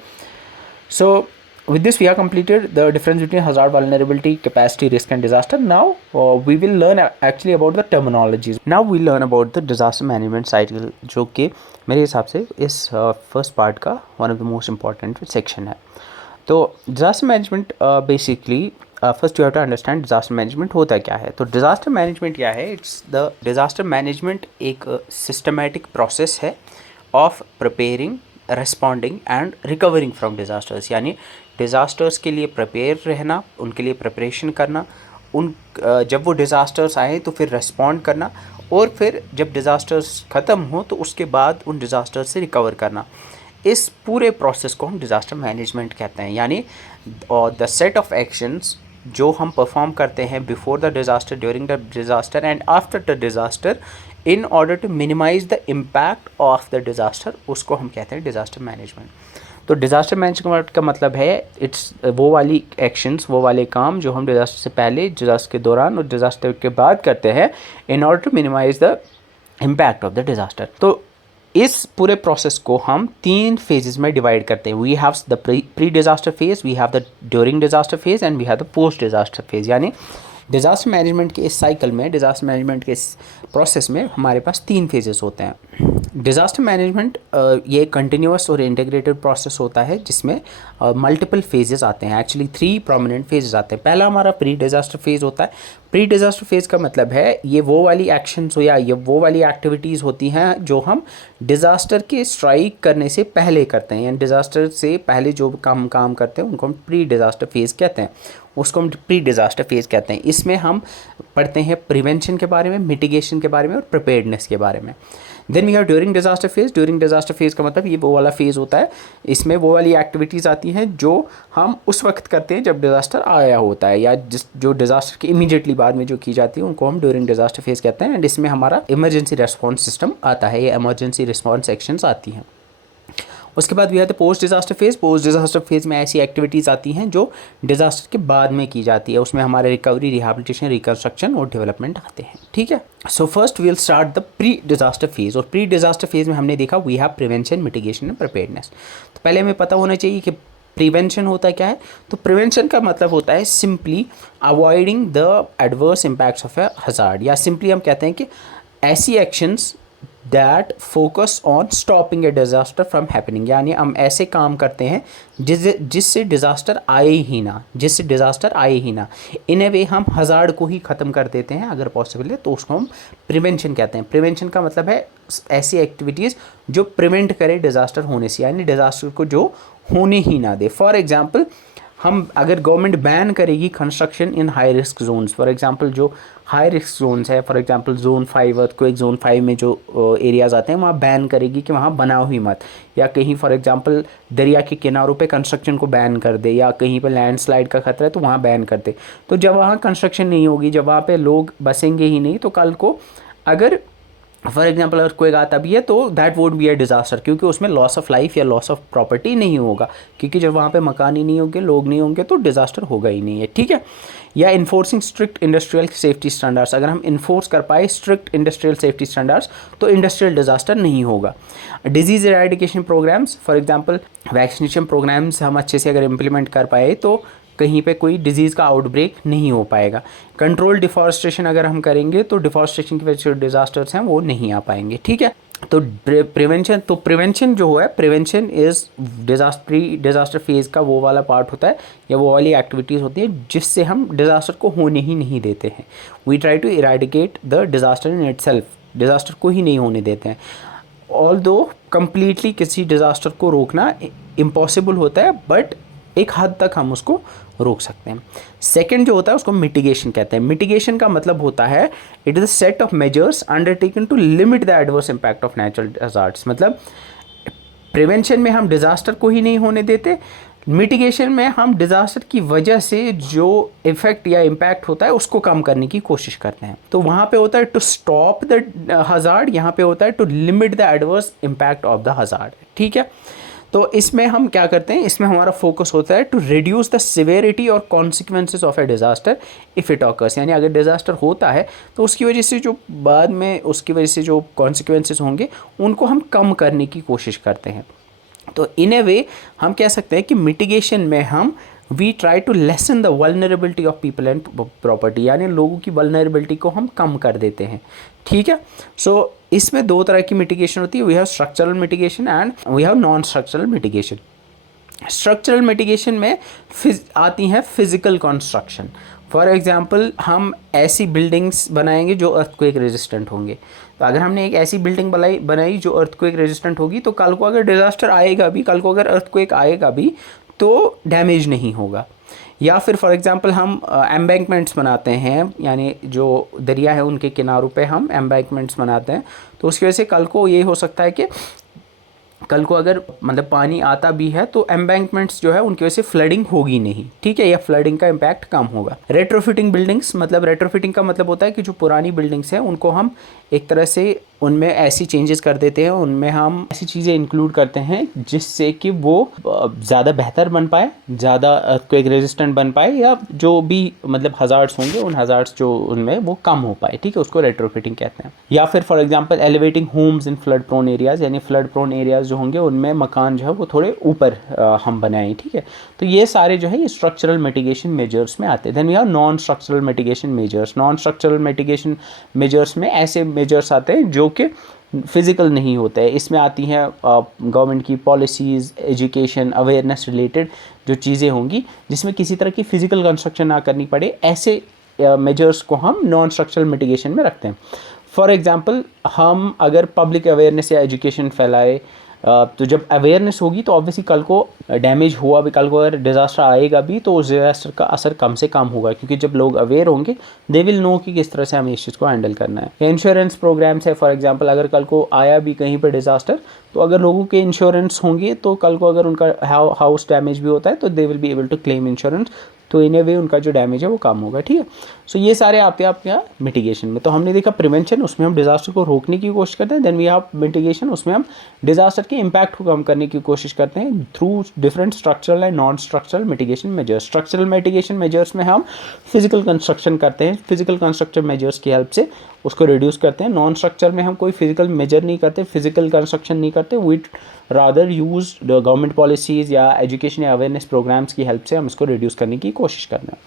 सो with this we have completed the difference between hazard, vulnerability, capacity, risk and disaster. Now we will learn actually about the terminologies. Now we learn about the disaster management cycle, जो कि मेरे हिसाब से इस फर्स्ट पार्ट का one of the most important section है। तो disaster management basically first you have to understand disaster management होता क्या है। तो disaster management क्या है, it's the disaster management एक systematic process है of preparing, responding and recovering from disasters। यानी डिज़ास्टर्स के लिए प्रिपेयर रहना, उनके लिए प्रिपरेशन करना, जब वो डिज़ास्टर्स आए तो फिर रेस्पॉन्ड करना, और फिर जब डिज़ास्टर्स ख़त्म हो तो उसके बाद उन डिज़ास्टर्स से रिकवर करना। इस पूरे प्रोसेस को हम डिज़ास्टर मैनेजमेंट कहते हैं। यानी द सेट ऑफ एक्शंस जो हम परफॉर्म करते हैं before the disaster, during the disaster and after the disaster in order to minimise the impact of the disaster, उसको हम कहते हैं डिज़ास्टर मैनेजमेंट। तो डिज़ास्टर मैनेजमेंट का मतलब है इट्स वो वाली एक्शंस, वो वाले काम जो हम डिज़ास्टर से पहले, डिज़ास्टर के दौरान और डिज़ास्टर के बाद करते हैं in order to minimise the impact of the disaster. तो इस पूरे प्रोसेस को हम 3 फेजेस में डिवाइड करते हैं। We have the pre disaster phase, we have the during disaster phase and we have the post disaster phase. यानी डिज़ास्टर मैनेजमेंट के इस साइकिल में, डिज़ास्टर मैनेजमेंट के इस प्रोसेस में हमारे पास 3 फेजेस होते हैं। डिज़ास्टर मैनेजमेंट ये कंटिन्यूअस और इंटीग्रेटेड प्रोसेस होता है जिसमें मल्टीपल फेजेस आते हैं। एक्चुअली 3 प्रोमिनेंट फेजेस आते हैं। पहला हमारा प्री डिज़ास्टर फेज़ होता है। प्री डिज़ास्टर फेज़ का मतलब है ये वो वाली एक्शंस हो या ये वो वाली एक्टिविटीज़ होती हैं जो हम डिज़ास्टर के स्ट्राइक करने से पहले करते हैं, यानी डिज़ास्टर से पहले जो काम करते हैं उनको हम प्री डिज़ास्टर फेज़ कहते हैं, उसको हम प्री डिज़ास्टर फेज़ कहते हैं। इसमें हम पढ़ते हैं प्रिवेंशन के बारे में, मिटिगेशन के बारे में और प्रिपेयर्डनेस के बारे में। Then we have during disaster phase. During disaster phase का मतलब ये वो वाला फेज़ होता है, इसमें वो वाली एक्टिविटीज़ आती हैं जो हम उस वक्त करते हैं जब डिज़ास्टर आया होता है, या जो डिज़ास्टर के इमीडिएटली बाद में जो की जाती है उनको हम ड्यूरिंग डिज़ास्टर फेज़ कहते हैं। एंड इसमें हमारा इमरजेंसी रेस्पॉन्स सिस्टम आता है, ये इमरजेंसी रिस्पॉन्स एक्शंस आती हैं। उसके बाद we have the post disaster phase. Post disaster phase में ऐसी एक्टिविटीज़ आती हैं जो डिज़ास्टर के बाद में की जाती है, उसमें हमारे रिकवरी, रिहैबिलिटेशन, रिकंस्ट्रक्शन और डेवलपमेंट आते हैं, ठीक है। So first we will start the pre disaster phase. और प्री डिज़ास्टर फेज़ में हमने देखा we have prevention, mitigation and preparedness. तो पहले हमें पता होना चाहिए कि प्रिवेंशन होता क्या है। तो प्रिवेंशन का मतलब होता है simply avoiding the adverse impacts of a hazard, या सिंपली हम कहते हैं कि ऐसी actions that focus on stopping A disaster from happening, यानी हम ऐसे काम करते हैं जिससे डिज़ास्टर आए ही ना, जिससे डिज़ास्टर आए ही ना। इन ए वे हम हज़ार्ड को ही ख़त्म कर देते हैं अगर पॉसिबल है, तो उसको हम प्रिवेंशन कहते हैं। प्रिवेंशन का मतलब है ऐसी एक्टिविटीज़ जो प्रिवेंट करे डिज़ास्टर होने से, यानी डिज़ास्टर को जो होने ही ना दे। फॉर एग्ज़ाम्पल, हम अगर गवर्नमेंट बैन करेगी construction in high risk zones, for example जो हाई रिस्क जोन्स है, for example zone 5 earthquake zone 5 में जो एरियाज़ आते हैं वहाँ बैन करेगी कि वहाँ बनाओ ही मत, या कहीं फॉर एग्जांपल दरिया के किनारों पे कंस्ट्रक्शन को बैन कर दे, या कहीं पे लैंडस्लाइड का खतरा है तो वहाँ बैन कर दे। तो जब वहाँ कंस्ट्रक्शन नहीं होगी, जब वहाँ पे लोग बसेंगे ही नहीं, तो कल को अगर फॉर एग्जाम्पल अर्थक्वेक आता भी है तो that would be a disaster, क्योंकि उसमें लॉस ऑफ लाइफ या लॉस ऑफ प्रॉपर्टी नहीं होगा, क्योंकि जब वहाँ पे मकान ही नहीं होंगे, लोग नहीं होंगे, तो डिज़ास्टर होगा ही नहीं है। ठीक है। या enforcing strict industrial safety standards, अगर हम इन्फोर्स कर पाए स्ट्रिक्ट इंडस्ट्रियल सेफ्टी स्टैंडर्ड्स तो इंडस्ट्रियल डिज़ास्टर नहीं होगा। Disease eradication programmes, for example vaccination programmes हम अच्छे से अगर इम्प्लीमेंट कर पाए तो कहीं पे कोई डिजीज़ का आउटब्रेक नहीं हो पाएगा। कंट्रोल डिफॉरेस्टेशन अगर हम करेंगे तो डिफॉरेस्टेशन की वजह से डिज़ास्टर्स हैं वो नहीं आ पाएंगे। ठीक है। तो प्रिवेंशन जो है, प्रिवेंशन इज़ डिज़ास्टर फेज़ का वो वाला पार्ट होता है, या वो वाली एक्टिविटीज़ होती है जिससे हम डिज़ास्टर को होने ही नहीं देते हैं। We try to eradicate the disaster in itself, disaster को ही नहीं होने देते हैं। ऑल्दो कंप्लीटली किसी डिज़ास्टर को रोकना इम्पॉसिबल होता है, बट एक हद तक हम उसको रोक सकते हैं। सेकंड जो होता है उसको मिटिगेशन कहते हैं। मिटिगेशन का मतलब होता है it is a set of measures undertaken to limit the adverse impact of natural hazards. मतलब प्रिवेंशन में हम डिज़ास्टर को ही नहीं होने देते, मिटिगेशन में हम डिज़ास्टर की वजह से जो इफ़ेक्ट या इम्पैक्ट होता है उसको कम करने की कोशिश करते हैं। तो वहाँ पे होता है टू स्टॉप द हैज़ार्ड, यहाँ पे होता है to limit the adverse impact of the hazard. ठीक है। तो इसमें हम क्या करते हैं, इसमें हमारा फोकस होता है टू रिड्यूस द सिवेरिटी और consequences of A disaster if it occurs, यानी अगर डिज़ास्टर होता है तो उसकी वजह से जो बाद में उसकी वजह से जो कॉन्सिक्वेंसेस होंगे उनको हम कम करने की कोशिश करते हैं। तो इन ए वे हम कह सकते हैं कि मिटिगेशन में हम we try to lessen the vulnerability of people and property, यानी लोगों की वल्नरेबिलिटी को हम कम कर देते हैं। ठीक है। सो इसमें दो तरह की मिटिगेशन होती है, we have structural mitigation and we have non structural mitigation. Structural mitigation में आती हैं फिजिकल कंस्ट्रक्शन। फॉर एग्जांपल, हम ऐसी बिल्डिंग्स बनाएंगे जो अर्थक्वेक रेजिस्टेंट होंगे। तो अगर हमने एक ऐसी बिल्डिंग बनाई जो अर्थक्वेक रेजिस्टेंट होगी, तो कल को अगर डिज़ास्टर आएगा भी, कल को अगर अर्थक्वेक आएगा भी तो डैमेज नहीं होगा। या फिर फॉर एग्जांपल हम एम्बैंकमेंट्स बनाते हैं, यानी जो दरिया है उनके किनारों पे हम एम्बैंकमेंट्स बनाते हैं, तो उसकी वजह से कल को ये हो सकता है कि कल को अगर मतलब पानी आता भी है तो एम्बैंकमेंट्स जो है उनकी वजह से फ्लडिंग होगी नहीं। ठीक है, या फ्लडिंग का इम्पैक्ट कम होगा। रेट्रोफिटिंग बिल्डिंग्स, मतलब रेट्रोफिटिंग का मतलब होता है कि जो पुरानी बिल्डिंग्स हैं उनको हम एक तरह से उनमें ऐसी चेंजेस कर देते हैं, उनमें हम ऐसी चीज़ें इंक्लूड करते हैं जिससे कि वो ज़्यादा बेहतर बन पाए, ज़्यादा अर्थक्वेक रेजिस्टेंट बन पाए, या जो भी मतलब हज़ार्ड्स होंगे उन हज़ार्ड्स जो उनमें वो कम हो पाए। ठीक है, उसको रेट्रोफिटिंग कहते हैं। या फिर for example elevating homes in flood prone areas, यानी फ्लड प्रोन एरियाज़ जो होंगे उनमें मकान जो है वो थोड़े ऊपर हम बनाएं। ठीक है, तो ये सारे जो है ये स्ट्रक्चरल मिटिगेशन मेजर्स में आते हैं। Then we have non structural mitigation measures. Non structural mitigation measures में ऐसे मेजर्स आते हैं जो कि फिज़िकल नहीं होता है। इसमें आती हैं गवर्नमेंट की पॉलिसीज़, एजुकेशन, अवेयरनेस रिलेटेड जो चीज़ें होंगी जिसमें किसी तरह की फ़िज़िकल कंस्ट्रक्शन ना करनी पड़े, ऐसे मेजर्स को हम नॉन स्ट्रक्चरल मिटिगेशन में रखते हैं। फॉर एग्जांपल, हम अगर पब्लिक अवेयरनेस या एजुकेशन फैलाए तो जब अवेयरनेस होगी तो ऑब्वियसली कल को डैमेज हुआ भी, कल को अगर डिज़ास्टर आएगा भी तो उस डिज़ास्टर का असर कम से कम होगा, क्योंकि जब लोग अवेयर होंगे दे विल नो कि किस तरह से हमें इस चीज़ को हैंडल करना है। इंश्योरेंस प्रोग्राम्स है, फॉर एग्जांपल अगर कल को आया भी कहीं पर डिज़ास्टर तो अगर लोगों के इंश्योरेंस होंगे तो कल को अगर उनका हाउस डैमेज भी होता है तो they will be able to claim insurance, तो इन ए वे उनका जो डैमेज है वो कम होगा। ठीक है, सो ये सारे आते हैं आपके यहाँ मिटिगेशन में। तो हमने देखा प्रिवेंशन, उसमें हम डिज़ास्टर को रोकने की कोशिश करते हैं। देन वी हैव मिटिगेशन, उसमें हम डिज़ास्टर के इम्पैक्ट को कम करने की कोशिश करते हैं through different structural and non structural mitigation measures. Structural mitigation measures में हम फिजिकल कंस्ट्रक्शन करते हैं, फिजिकल कंस्ट्रक्शन मेजर्स की हेल्प से उसको रिड्यूस करते हैं। नॉन स्ट्रक्चर में हम कोई फिजिकल मेजर नहीं करते, फिजिकल कंस्ट्रक्शन नहीं करते, we rather use government policies या एजुकेशन या अवेयरनेस प्रोग्राम्स की हेल्प से हम इसको रिड्यूस करने की कोशिश करते हैं।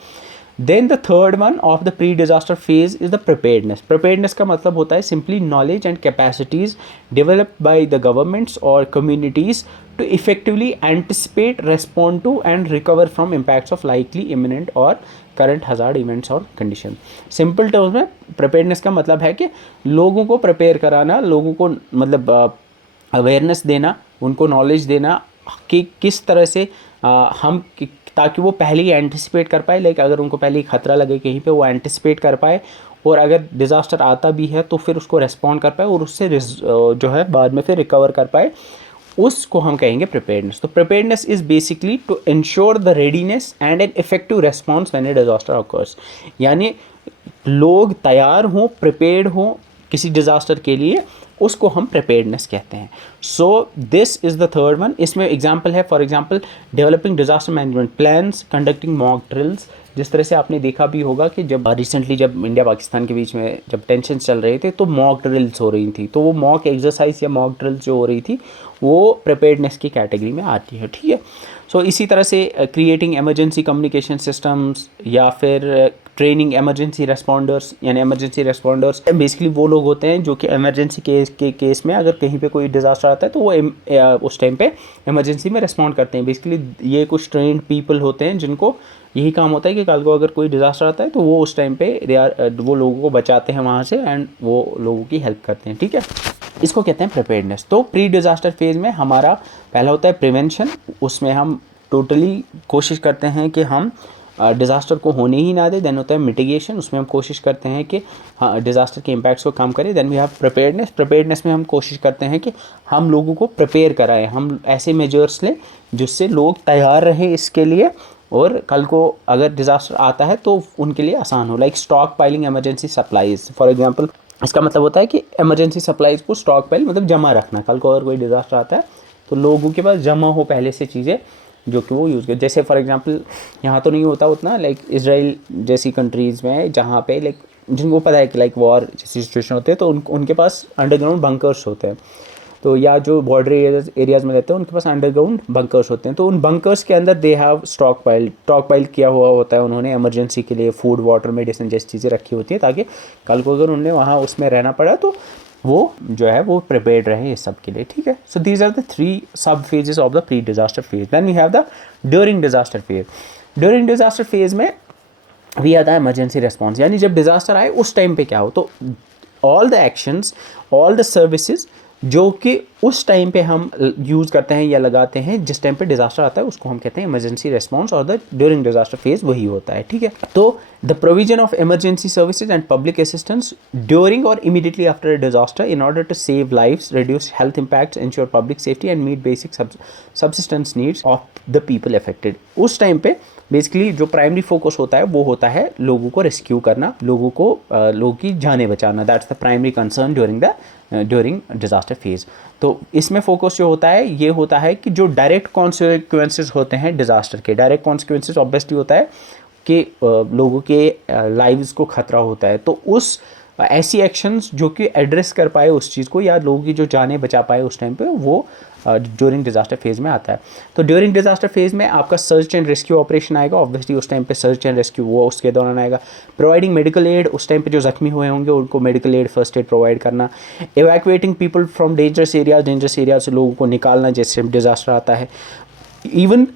Then the third one of the pre disaster phase is the preparedness. Preparedness का मतलब होता है simply knowledge and capacities developed by the governments और communities to effectively anticipate, respond to and recover from impacts of likely imminent और current hazard events और condition. सिंपल टर्म्स में प्रिपेयर्डनेस का मतलब है कि लोगों को प्रिपेयर कराना, लोगों को मतलब अवेयरनेस देना, उनको नॉलेज देना कि किस तरह से हम ताकि वो पहले ही एंटिसिपेट कर पाए. लाइक अगर उनको पहले ही खतरा लगे कहीं पे, वो एंटिसिपेट कर पाए, और अगर डिज़ास्टर आता भी है तो फिर उसको रेस्पॉन्ड कर पाए और उससे जो है बाद में फिर रिकवर कर पाए, उसको हम कहेंगे प्रिपेयर्डनेस. तो preparedness is basically to ensure the readiness and an effective response when a disaster occurs. यानी लोग तैयार हों, प्रिपेयर्ड हों किसी डिज़ास्टर के लिए, उसको हम प्रिपेयर्डनेस कहते हैं. So this is the third one. इसमें एग्जांपल है, for example developing disaster management plans, conducting mock drills. जिस तरह से आपने देखा भी होगा कि जब रिसेंटली जब इंडिया पाकिस्तान के बीच में जब टेंशन चल रहे थे तो मॉक ड्रिल्स हो रही थी, तो वो मॉक एक्सरसाइज या मॉक ड्रिल्स जो हो रही थी वो प्रिपेयर्डनेस की कैटेगरी में आती है. ठीक है. सो इसी तरह से क्रिएटिंग इमरजेंसी कम्युनिकेशन सिस्टम्स या फिर ट्रेनिंग इमरजेंसी रेस्पॉन्डर्स. यानी इमरजेंसी रेस्पॉन्डर्स बेसिकली वो लोग होते हैं जो कि इमरजेंसी केस में अगर कहीं पे कोई डिज़ास्टर आता है तो वो उस टाइम पे इमरजेंसी में रेस्पॉन्ड करते हैं. बेसिकली ये कुछ ट्रेंड पीपल होते हैं जिनको यही काम होता है कि कल को अगर कोई डिज़ास्टर आता है तो वो उस टाइम पे वो लोगों को बचाते हैं वहाँ से एंड वो लोगों की हेल्प करते हैं. ठीक है. इसको कहते हैं प्रिपेयर्डनेस. तो प्री डिज़ास्टर फेज़ में हमारा पहला होता है प्रिवेंशन. उसमें हम टोटली कोशिश करते हैं कि हम डिज़ास्टर को होने ही ना दें. देन होता है मिटिगेशन. उसमें हम कोशिश करते हैं कि हाँ डिज़ास्टर के इम्पैक्ट्स को कम करें. Then we have preparedness. Preparedness में हम कोशिश करते हैं कि हम लोगों को प्रिपेयर कराएं, हम ऐसे मेजर्स लें जिससे लोग तैयार रहें इसके लिए और कल को अगर डिज़ास्टर आता है तो उनके लिए आसान हो. Like stock piling emergency supplies for example. इसका मतलब होता है कि इमरजेंसी सप्लाईज को स्टॉक पाइल मतलब जमा रखना. कल को अगर कोई डिज़ास्टर आता है तो लोगों के पास जमा हो पहले से चीज़ें जो कि वो यूज़ करें. जैसे फॉर एग्जांपल यहाँ तो नहीं होता उतना, लाइक इजराइल जैसी कंट्रीज़ में जहाँ पे लाइक जिनको पता है कि लाइक वॉर जैसी सिचुएशन होती है तो उनके पास अंडरग्राउंड बंकर्स होते हैं. तो या जो बॉर्डर एरियाज़ में रहते हैं उनके पास अंडरग्राउंड बंकर्स होते हैं. तो उन बंकर्स के अंदर दे हैव स्टॉक पाइल किया हुआ होता है उन्होंने इमरजेंसी के लिए. फूड, वाटर, मेडिसिन जैसी चीज़ें रखी होती है ताकि कल को अगर उन्हें वहाँ उसमें रहना पड़ा तो वो जो है वो प्रिपेयर्ड रहे इस सब के लिए. ठीक है. So these are the 3 sub phases of the pre disaster phase. Then we have the during disaster phase. During disaster phase में we are the emergency response. यानी जब डिज़ास्टर आए उस टाइम पे क्या हो, तो all the actions, all the services जो कि उस टाइम पे हम यूज़ करते हैं या लगाते हैं जिस टाइम पे डिज़ास्टर आता है उसको हम कहते हैं इमरजेंसी रिस्पॉन्स और द ड्यूरिंग डिज़ास्टर फेज वही होता है. ठीक है. तो the provision of emergency services and public assistance during और immediately after a disaster in order to save lives, reduce health impacts, ensure public safety and meet basic subsistence needs of the people affected. उस टाइम पे बेसिकली जो प्राइमरी फोकस होता है वो होता है लोगों को रेस्क्यू करना, लोगों की जानें बचाना. That's the primary concern during disaster phase. तो इसमें फोकस जो होता है ये होता है कि जो डायरेक्ट कॉन्सिक्वेंसेस होते हैं डिज़ास्टर के, डायरेक्ट कॉन्सिक्वेंसेस ऑब्वियसली होता है कि लोगों के लाइव्स को खतरा होता है. तो उस ऐसी एक्शंस जो कि एड्रेस कर पाए उस चीज़ को या लोगों की जो जानें बचा पाए उस टाइम पे वो ड्यूरिंग डिज़ास्टर फेज़ में आता है. तो ड्यूरिंग डिज़ास्टर फेज़ में आपका सर्च एंड रेस्क्यू ऑपरेशन आएगा. ऑब्वियसली उस टाइम पे सर्च एंड रेस्क्यू वो उसके दौरान आएगा. प्रोवाइडिंग मेडिकल एड, उस टाइम पे जो ज़ख्मी हुए होंगे उनको medical aid, first aid provide करना. एवैक्यूएटिंग पीपल फ्रॉम डेंजरस एरियाज से लोगों को निकालना जैसे डिज़ास्टर आता है. इवन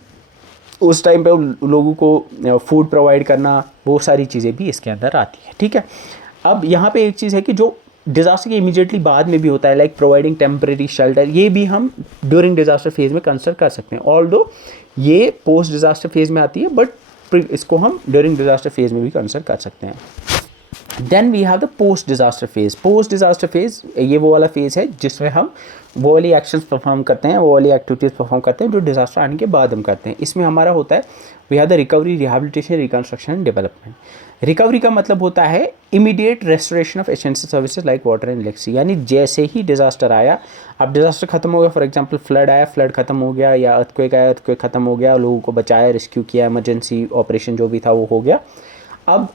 उस टाइम पे लोगों को फूड प्रोवाइड करना, वो सारी चीज़ें भी इसके अंदर आती है. ठीक है. अब यहाँ पे एक चीज़ है कि जो डिज़ास्टर के इमीडिएटली बाद में भी होता है लाइक प्रोवाइडिंग टेम्परेरी शेल्टर, ये भी हम ड्यूरिंग डिज़ास्टर फेज़ में कंसिडर कर सकते हैं. ऑल्दो ये पोस्ट डिज़ास्टर फेज़ में आती है बट इसको हम ड्यूरिंग डिज़ास्टर फेज़ में भी कंसिडर कर सकते हैं. Then we have the post disaster phase. Post disaster phase ये वो वाला फेज़ है जिसमें हम वो वाली एक्शंस परफॉर्म करते हैं, वो वाली एक्टिविटीज़ परफॉर्म करते हैं जो डिज़ास्टर आने के बाद हम करते हैं. इसमें हमारा होता है we have the recovery, rehabilitation, reconstruction and development. Recovery का मतलब होता है immediate restoration of essential services like water and electricity. यानी जैसे ही डिज़ास्टर आया, अब डिज़ास्टर खत्म हो गया, फॉर एग्जांपल फ्लड आया, फ्लड खत्म हो गया, या अर्थक्वेक आया, अर्थक्वेक खत्म हो गया, लोगों को बचाया, रेस्क्यू किया, इमरजेंसी ऑपरेशन जो भी था वो हो गया. अब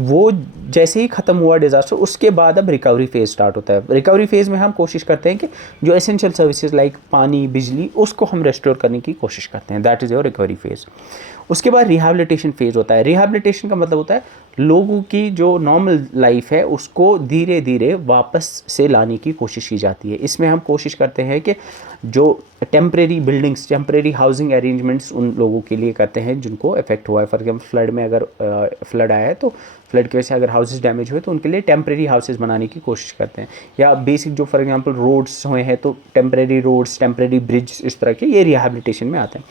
वो जैसे ही ख़त्म हुआ डिज़ास्टर, उसके बाद अब रिकवरी फेज़ स्टार्ट होता है। रिकवरी फेज़ में हम कोशिश करते हैं कि जो एसेंशियल सर्विसेज लाइक पानी, बिजली, उसको हम रेस्टोर करने की कोशिश करते हैं। That is your recovery phase. उसके बाद रिहैबिलिटेशन फेज़ होता है। रिहैबिलिटेशन का मतलब होता है लोगों की जो नॉर्मल लाइफ है उसको धीरे धीरे वापस से लाने की कोशिश की जाती है। इसमें हम कोशिश करते हैं कि जो temporary buildings, temporary housing arrangements उन लोगों के लिए करते हैं जिनको इफेक्ट हुआ है। फॉर एग्जाम्पल फ्लड में अगर फ्लड आया है तो फ्लड की वजह से अगर हाउसेज डैमेज हुए तो उनके लिए टेम्परेरी हाउसेज बनाने की कोशिश करते हैं। या बेसिक जो फॉर एग्जांपल रोड्स हुए हैं तो टेम्परेरी रोड्स, टेम्परेरी ब्रिज, इस तरह के ये रिहैबिलिटेशन में आते हैं।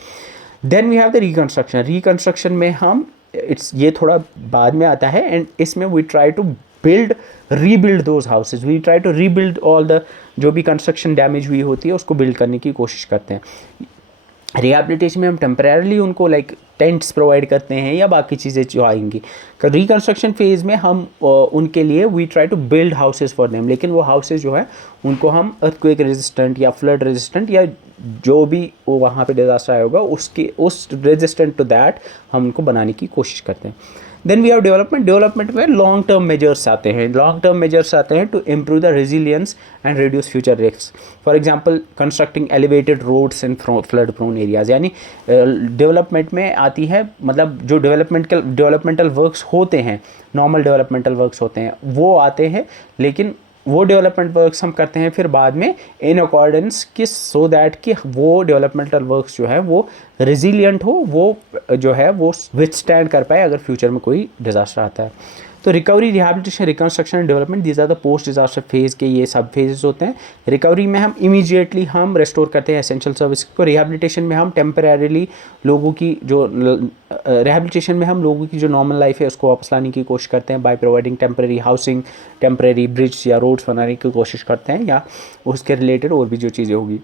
Then we have the reconstruction. Reconstruction में हम ये थोड़ा बाद में आता है एंड इसमें we try to rebuild those houses. We try to rebuild all the जो भी कंस्ट्रक्शन डैमेज हुई होती है उसको बिल्ड करने की कोशिश करते हैं। रिहैबिलिटेशन में हम टेम्परेरली उनको लाइक टेंट्स प्रोवाइड करते हैं या बाकी चीज़ें जो आएंगी। रिकंस्ट्रक्शन फेज़ में हम उनके लिए we try to build houses for them, लेकिन वो हाउसेज जो है उनको हम अर्थक्वेक रेजिस्टेंट या फ्लड रेजिस्टेंट या जो भी वो वहाँ पे डिज़ास्टर आया होगा उस रेजिस्टेंट टू दैट हम उनको बनाने की कोशिश करते हैं। Then we have development. Development में लॉन्ग टर्म मेजर्स आते हैं। लॉन्ग टर्म मेजर्स आते हैं to improve the resilience and reduce future risk. For example constructing elevated roads in flood prone areas. यानी डेवलपमेंट में आती है, मतलब जो डेवलपमेंटल वर्क्स होते हैं, नॉर्मल डेवलपमेंटल वर्क्स होते हैं वो आते हैं, लेकिन वो डेवलपमेंट वर्क्स हम करते हैं फिर बाद में इन अकॉर्डेंस कि सो दैट कि वो डेवलपमेंटल वर्क्स जो है वो रेजिलियंट हो, वो जो है वो विथस्टैंड कर पाए अगर फ्यूचर में कोई डिज़ास्टर आता है। तो recovery, rehabilitation, reconstruction and development, these are the post disaster phase के ये सब फेजेस होते हैं। रिकवरी में हम इमीडिएटली हम रेस्टोर करते हैं एसेंशियल सर्विस को। रिहैबिलिटेशन में हम टेम्परेरीली लोगों की जो रिहैबिलिटेशन में हम लोगों की जो नॉर्मल लाइफ है उसको वापस लाने की कोशिश करते हैं by providing temporary housing, temporary bridge या रोड्स बनाने की कोशिश करते हैं, या उसके रिलेटेड और भी जो चीज़ें होगी।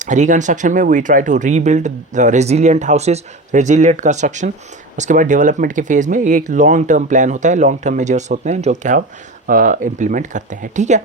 रिकंस्ट्रक्शन में we try to rebuild the resilient houses, resilient construction. उसके बाद डेवलपमेंट के फेज़ में एक लॉन्ग टर्म प्लान होता है, लॉन्ग टर्म मेजर्स होते हैं जो कि हम इम्प्लीमेंट करते हैं। ठीक है,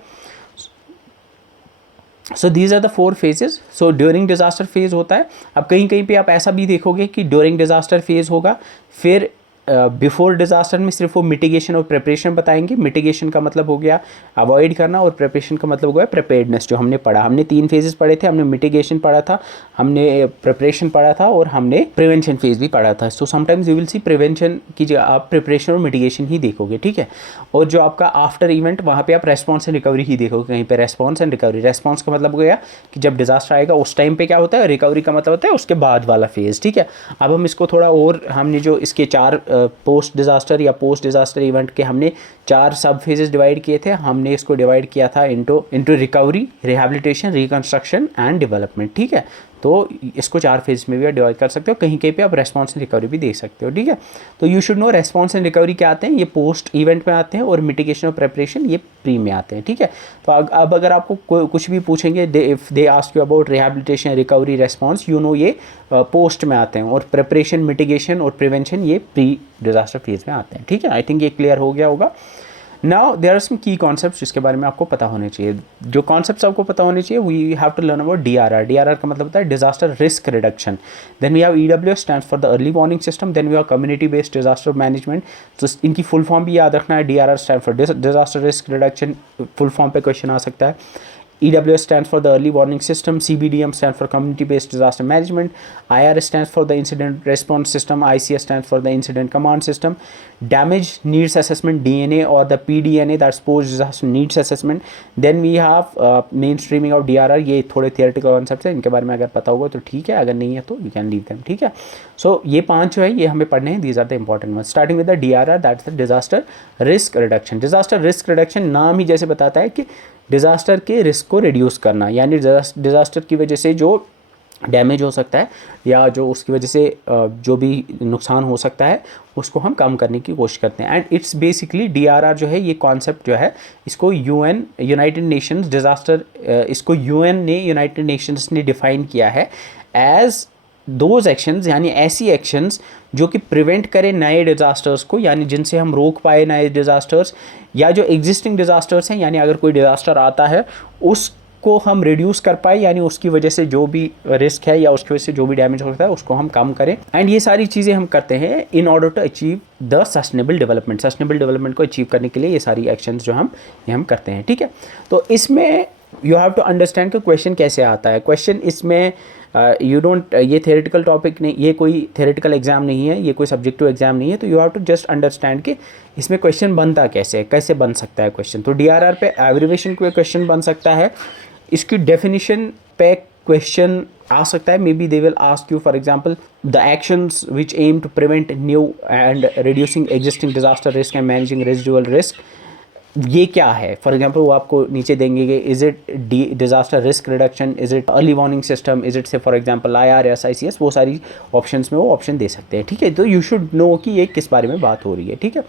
so these are the 4 phases. So during disaster phase होता है। अब कहीं कहीं पे आप ऐसा भी देखोगे कि ड्यूरिंग डिज़ास्टर फेज़ होगा, फिर बिफोर डिज़ास्टर में सिर्फ वो मिटिगेशन और प्रिपरेशन बताएंगे। मिटिगेशन का मतलब हो गया अवॉइड करना और प्रिपरेशन का मतलब हो गया प्रिपेयर्डनेस। जो हमने पढ़ा, हमने 3 फेजेस पढ़े थे। हमने मिटिगेशन पढ़ा था, हमने प्रिपरेशन पढ़ा था और हमने प्रिवेंशन फेज भी पढ़ा था। So sometimes you will see prevention की जगह आप प्रिपरेशन और मिटिगेशन ही देखोगे। ठीक है, और जो आपका आफ्टर इवेंट वहाँ पे आप रेस्पॉन्स एंड रिकवरी ही देखोगे। कहीं पे रेस्पॉन्स एंड रिकवरी। रेस्पॉन्स का मतलब हो गया कि जब डिज़ास्टर आएगा उस टाइम पे क्या होता है, रिकवरी का मतलब होता है उसके बाद वाला फेज़। ठीक है, अब हम इसको थोड़ा और, हमने जो इसके 4 पोस्ट डिज़ास्टर या पोस्ट डिज़ास्टर इवेंट के हमने 4 सब फेजेस डिवाइड किए थे। हमने इसको डिवाइड किया था into recovery, rehabilitation, reconstruction and development. ठीक है, तो इसको 4 फेज में भी आप डिवाइड कर सकते हो। कहीं कहीं पे आप रेस्पॉन्स एंड रिकवरी भी देख सकते हो। ठीक है, तो you should no response and recovery क्या आते हैं, ये पोस्ट इवेंट में आते हैं, और मिटिगेशन और प्रिपरेशन ये प्री में आते हैं। ठीक है, तो अब अगर आपको कुछ भी पूछेंगे, if they ask you about rehabilitation, recovery, response, you know ये पोस्ट में आते हैं, और प्रिपरेशन, मिटिगेशन और प्रिवेंशन ये प्री डिज़ास्टर फेज में आते हैं। ठीक है, आई थिंक ये क्लियर हो गया होगा। नाउ देयर आर सम की कॉन्सेप्ट्स जिसके बारे में आपको पता होने चाहिए। जो कॉन्सेप्ट्स आपको पता होने चाहिए, we have to learn about DRR। DRR का मतलब होता है disaster risk reduction. Then we have EWS stands for the early warning system. Then we have community based disaster management. तो इनकी फुल फॉर्म भी याद रखना है। DRR stand for disaster risk reduction, full form पे क्वेश्चन आ सकता है। EWS stands for the early warning system. CBDM stands for community based disaster management. IRS stands for the incident response system. ICS stands for the incident command system. Damage needs assessment, DNA, or the PDNA, that's post disaster needs assessment. Then we have mainstreaming of DRR. ये थोड़े theoretical concepts हैं, इनके बारे में अगर पता होगा तो ठीक है, अगर नहीं है तो you can leave them. ठीक है, so ये 5 जो है ये हमें पढ़ने हैं. These are the important ones. Starting with the DRR, that's the disaster risk reduction. Disaster risk reduction नाम ही जैसे बताता है कि डिज़ास्टर के रिस्क को रिड्यूस करना, यानी डिज़ास्टर की वजह से जो डैमेज हो सकता है या जो उसकी वजह से जो भी नुकसान हो सकता है उसको हम कम करने की कोशिश करते हैं। एंड इट्स बेसिकली DRR जो है, ये कॉन्सेप्ट जो है इसको यूनाइटेड नेशंस डिज़ास्टर, इसको यूनाइटेड नेशंस ने डिफ़ाइन किया है एज दोज एक्शंस, यानी ऐसी एक्शंस जो कि प्रिवेंट करें नए डिज़ास्टर्स को, यानी जिनसे हम रोक पाए नए डिज़ास्टर्स, या जो एग्जिस्टिंग डिज़ास्टर्स हैं, यानी अगर कोई डिज़ास्टर आता है को हम रिड्यूस कर पाए, यानी उसकी वजह से जो भी रिस्क है या उसकी वजह से जो भी डैमेज हो सकता है उसको हम कम करें। एंड ये सारी चीज़ें हम करते हैं in order to achieve the sustainable development. Sustainable development को अचीव करने के लिए ये सारी एक्शंस जो हम करते हैं, ठीक है। तो इसमें यू हैव टू अंडरस्टैंड कि क्वेश्चन कैसे आता है। क्वेश्चन इसमें यू डोंट, ये थेरेटिकल टॉपिक नहीं, ये कोई थेरेटिकल एग्जाम नहीं है, ये कोई सब्जेक्टिव एग्जाम नहीं है। तो you have to just understand कि इसमें क्वेश्चन बनता कैसे है, कैसे बन सकता है क्वेश्चन। तो DRR पे एब्रिविएशन पे क्वेश्चन बन सकता है, इसकी डेफिनेशन पे क्वेश्चन आ सकता है। Maybe they will ask you for example the actions which aim to prevent new and reducing existing disaster risk and managing residual risk, ये क्या है। फॉर एग्जाम्पल वो आपको नीचे देंगे कि is it disaster risk reduction, is it early warning system, is it से फॉर एग्जाम्पल IRS ICS, वो सारी ऑप्शंस में वो ऑप्शन दे सकते हैं, ठीक है। तो यू शुड नो कि ये किस बारे में बात हो रही है, ठीक है।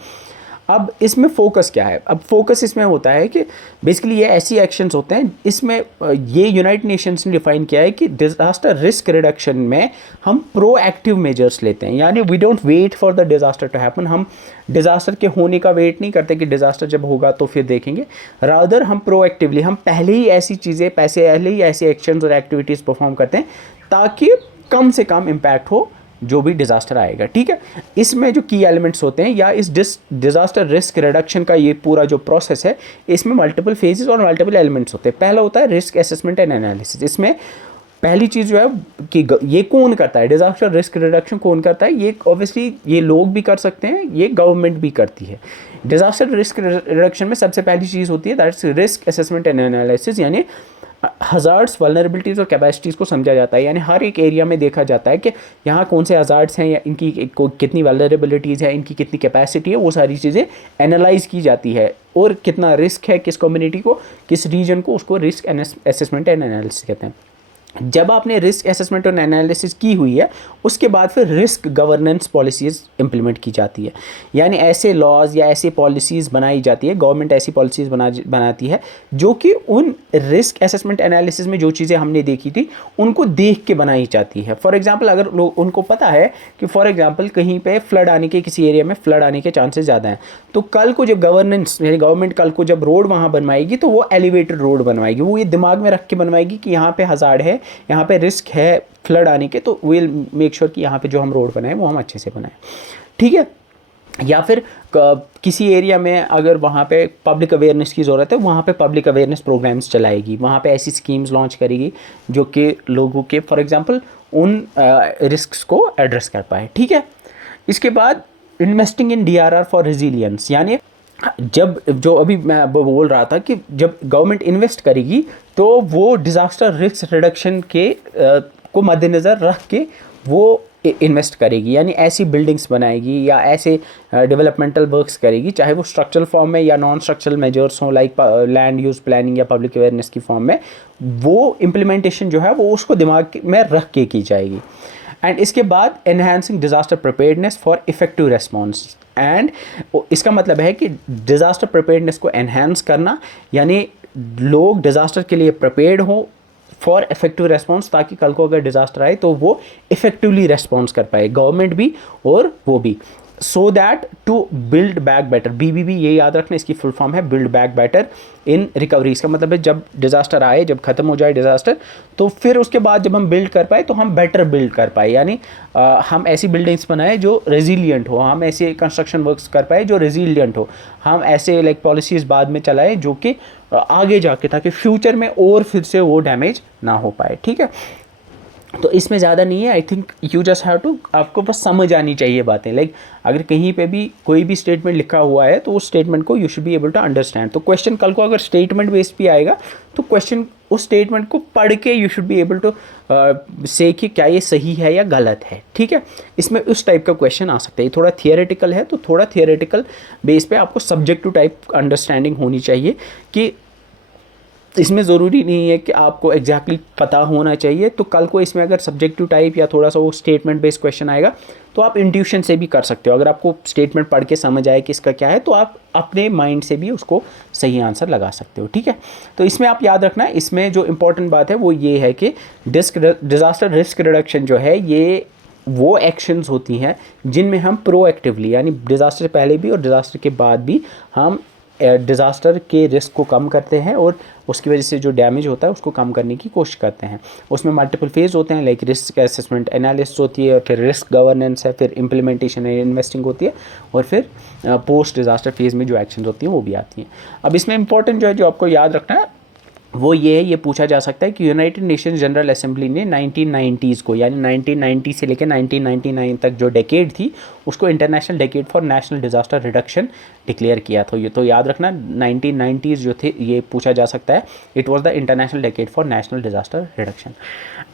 अब इसमें फोकस क्या है। अब फोकस इसमें होता है कि बेसिकली ये ऐसी एक्शंस होते हैं, इसमें ये यूनाइटेड नेशंस ने डिफाइन किया है कि डिजास्टर रिस्क रिडक्शन में हम प्रोएक्टिव मेजर्स लेते हैं, यानी we don't wait for the disaster to happen. हम डिजास्टर के होने का वेट नहीं करते कि डिजास्टर जब होगा तो फिर देखेंगे, रादर हम प्रोएक्टिवली, हम पहले ही ऐसी चीज़ें, पहले ही ऐसी एक्शंस और एक्टिविटीज़ परफॉर्म करते हैं ताकि कम से कम इम्पैक्ट हो जो भी डिजास्टर आएगा, ठीक है। इसमें जो की एलिमेंट्स होते हैं या इस डिजास्टर रिस्क रिडक्शन का ये पूरा जो प्रोसेस है, इसमें मल्टीपल फेजेस और मल्टीपल एलिमेंट्स होते हैं। पहला होता है रिस्क असेसमेंट एंड एनालिसिस। इसमें पहली चीज़ जो है कि ये कौन करता है, डिजास्टर रिस्क रिडक्शन कौन करता है। ये ऑब्वियसली ये लोग भी कर सकते हैं, ये गवर्नमेंट भी करती है। डिजास्टर रिस्क रिडक्शन में सबसे पहली चीज़ होती है that's risk assessment and analysis, यानी हज़ार्ड्स, वल्नरेबिलिटीज़ और कैपेसिटीज़ को समझा जाता है। यानी हर एक एरिया में देखा जाता है कि यहाँ कौन से हज़ार्ड्स हैं या इनकी कितनी वल्नरेबिलिटीज़ है, इनकी कितनी कैपेसिटी है, वो सारी चीज़ें एनालाइज की जाती है। और कितना रिस्क है किस कम्युनिटी को, किस रीजन को, उसको रिस्क असेसमेंट एंड एनालिसिस कहते हैं। जब आपने रिस्क असेसमेंट और एनालिसिस की हुई है, उसके बाद फिर रिस्क गवर्नेंस पॉलिसीज़ इंप्लीमेंट की जाती है, यानी ऐसे लॉज या ऐसी पॉलिसीज़ बनाई जाती है, गवर्नमेंट ऐसी पॉलिसीज़ बनाती है जो कि उन रिस्क असेसमेंट एनालिसिस में जो चीज़ें हमने देखी थी उनको देख के बनाई जाती है। फॉर एग्जांपल अगर लोग, उनको पता है कि फॉर एग्जांपल कहीं पे फ्लड आने के, किसी एरिया में फ्लड आने के चांसेस ज़्यादा हैं, तो कल को जब गवर्नेंस यानी गवर्नमेंट कल को जब रोड वहाँ बनवाएगी तो वो एलिवेटेड रोड बनवाएगी, वो ये दिमाग में रख के बनवाएगी कि यहाँ पे हज़ार्ड है, यहाँ पे रिस्क है फ्लड आने के, तो विल मेक श्योर कि यहाँ पे जो हम रोड बनाएं वो हम अच्छे से बनाएं, ठीक है। या फिर किसी एरिया में अगर वहाँ पे पब्लिक अवेयरनेस की ज़रूरत है, वहाँ पे पब्लिक अवेयरनेस प्रोग्राम्स चलाएगी, वहाँ पे ऐसी स्कीम्स लॉन्च करेगी जो कि लोगों के फॉर एग्जांपल उन रिस्क्स को एड्रेस कर पाए, ठीक है। इसके बाद investing in DRR for resilience, यानी जब जो अभी मैं बोल रहा था कि जब गवर्नमेंट इन्वेस्ट करेगी तो वो डिज़ास्टर रिस्क रिडक्शन के को मद्देनज़र रख के वो इन्वेस्ट करेगी, यानी ऐसी बिल्डिंग्स बनाएगी या ऐसे डेवलपमेंटल वर्क्स करेगी, चाहे वो स्ट्रक्चरल फॉर्म में या नॉन स्ट्रक्चरल मेजर्स हों लाइक लैंड यूज़ प्लानिंग या पब्लिक अवेयरनेस की फॉर्म में, वो इम्प्लीमेंटेशन जो है वो उसको दिमाग में रख के की जाएगी। एंड इसके बाद enhancing disaster preparedness for effective response, and इसका मतलब है कि डिज़ास्टर प्रिपेयर्डनेस को एनहांस करना, यानी लोग डिज़ास्टर के लिए प्रिपेयर्ड हो फॉर इफेक्टिव रेस्पॉन्स, ताकि कल को अगर डिज़ास्टर आए तो वो इफेक्टिवली रेस्पॉन्स कर पाए, गवर्नमेंट भी और वो भी। So that to build back better, BBB ये याद रखना, इसकी फुल फॉर्म है build back better in recovery. इसका मतलब है जब डिज़ास्टर आए, जब ख़त्म हो जाए डिज़ास्टर, तो फिर उसके बाद जब हम बिल्ड कर पाए तो हम बेटर बिल्ड कर पाए, यानी हम ऐसी बिल्डिंग्स बनाए जो रेजिलियंट हो, हम ऐसे कंस्ट्रक्शन वर्क्स कर पाए जो रेजिलियंट हो, हम ऐसे लाइक पॉलिसीज़ बाद में चलाए जो कि आगे जाके, ताकि फ्यूचर में और फिर से वो डैमेज ना हो पाए, ठीक है। तो इसमें ज़्यादा नहीं है, I think you just have to, आपको बस समझ आनी चाहिए बातें। लाइक अगर कहीं पे भी कोई भी स्टेटमेंट लिखा हुआ है तो उस स्टेटमेंट को you should be able to understand. तो क्वेश्चन कल को अगर स्टेटमेंट बेस्ड भी आएगा तो क्वेश्चन उस स्टेटमेंट को पढ़ के you should be able to say कि क्या ये सही है या गलत है, ठीक है। इसमें उस टाइप का क्वेश्चन आ सकता है। थोड़ा थियोरेटिकल है तो थोड़ा थियोरेटिकल बेस पे आपको सब्जेक्टिव टाइप अंडरस्टैंडिंग होनी चाहिए कि इसमें ज़रूरी नहीं है कि आपको एग्जैक्टली पता होना चाहिए। तो कल को इसमें अगर सब्जेक्टिव टाइप या थोड़ा सा वो स्टेटमेंट बेस्ड क्वेश्चन आएगा तो आप इंट्यूशन से भी कर सकते हो। अगर आपको स्टेटमेंट पढ़ के समझ आए कि इसका क्या है तो आप अपने माइंड से भी उसको सही आंसर लगा सकते हो, ठीक है। तो इसमें आप याद रखना, इसमें जो इम्पोर्टेंट बात है वो ये है कि डिज़ास्टर रिस्क रिडक्शन जो है ये वो एक्शंस होती हैं जिनमें हम प्रोएक्टिवली, यानी डिज़ास्टर से पहले भी और डिज़ास्टर के बाद भी हम डिज़ास्टर के रिस्क को कम करते हैं और उसकी वजह से जो डैमेज होता है उसको कम करने की कोशिश करते हैं। उसमें मल्टीपल फेज़ होते हैं, लाइक रिस्क असेसमेंट एनालिसिस होती है, फिर रिस्क गवर्नेंस है, फिर इम्प्लीमेंटेशन एंड इन्वेस्टिंग होती है, और फिर पोस्ट डिज़ास्टर फेज़ में जो एक्शन होती हैं वो भी आती हैं। अब इसमें इंपॉर्टेंट जो है, जो आपको याद रखना है वो ये है, ये पूछा जा सकता है कि यूनाइटेड नेशंस जनरल असेंबली ने 1990s को, यानी 1990 से लेकर 1999 तक जो डेकेड थी उसको international decade for national disaster reduction declare किया था। ये तो याद रखना, 1990s जो थे ये पूछा जा सकता है, it was the international decade for national disaster reduction.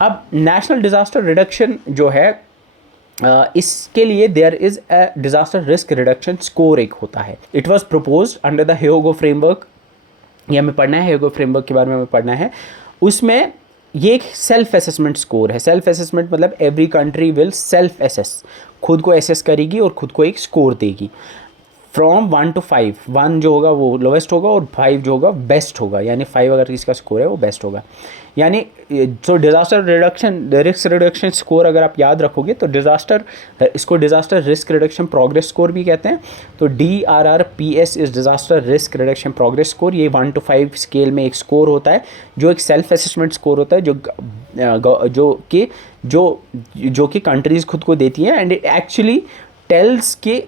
अब नेशनल डिज़ास्टर रिडक्शन जो है, इसके लिए there is a disaster risk reduction score एक होता है। It was propose under the Hyogo framework, ये हमें पढ़ना है, ह्योगो फ्रेमवर्क के बारे में हमें पढ़ना है। उसमें ये एक सेल्फ असेसमेंट स्कोर है। सेल्फ असेसमेंट मतलब every country will self assess, खुद को असेस करेगी और खुद को एक स्कोर देगी फ्रॉम 1 to 5। 1 जो होगा वो लोवेस्ट होगा और 5 जो होगा बेस्ट होगा, यानी 5 अगर इसका स्कोर है वो बेस्ट होगा। यानी जो disaster reduction risk reduction score अगर आप याद रखोगे तो इसको disaster risk reduction progress score भी कहते हैं। तो DRRPS is disaster risk reduction progress score. ये 1 to 5 स्केल में एक स्कोर होता है जो एक सेल्फ असेसमेंट स्कोर होता है, जो कि कंट्रीज़ खुद को देती हैं, एंड इट एक्चुअली टेल्स के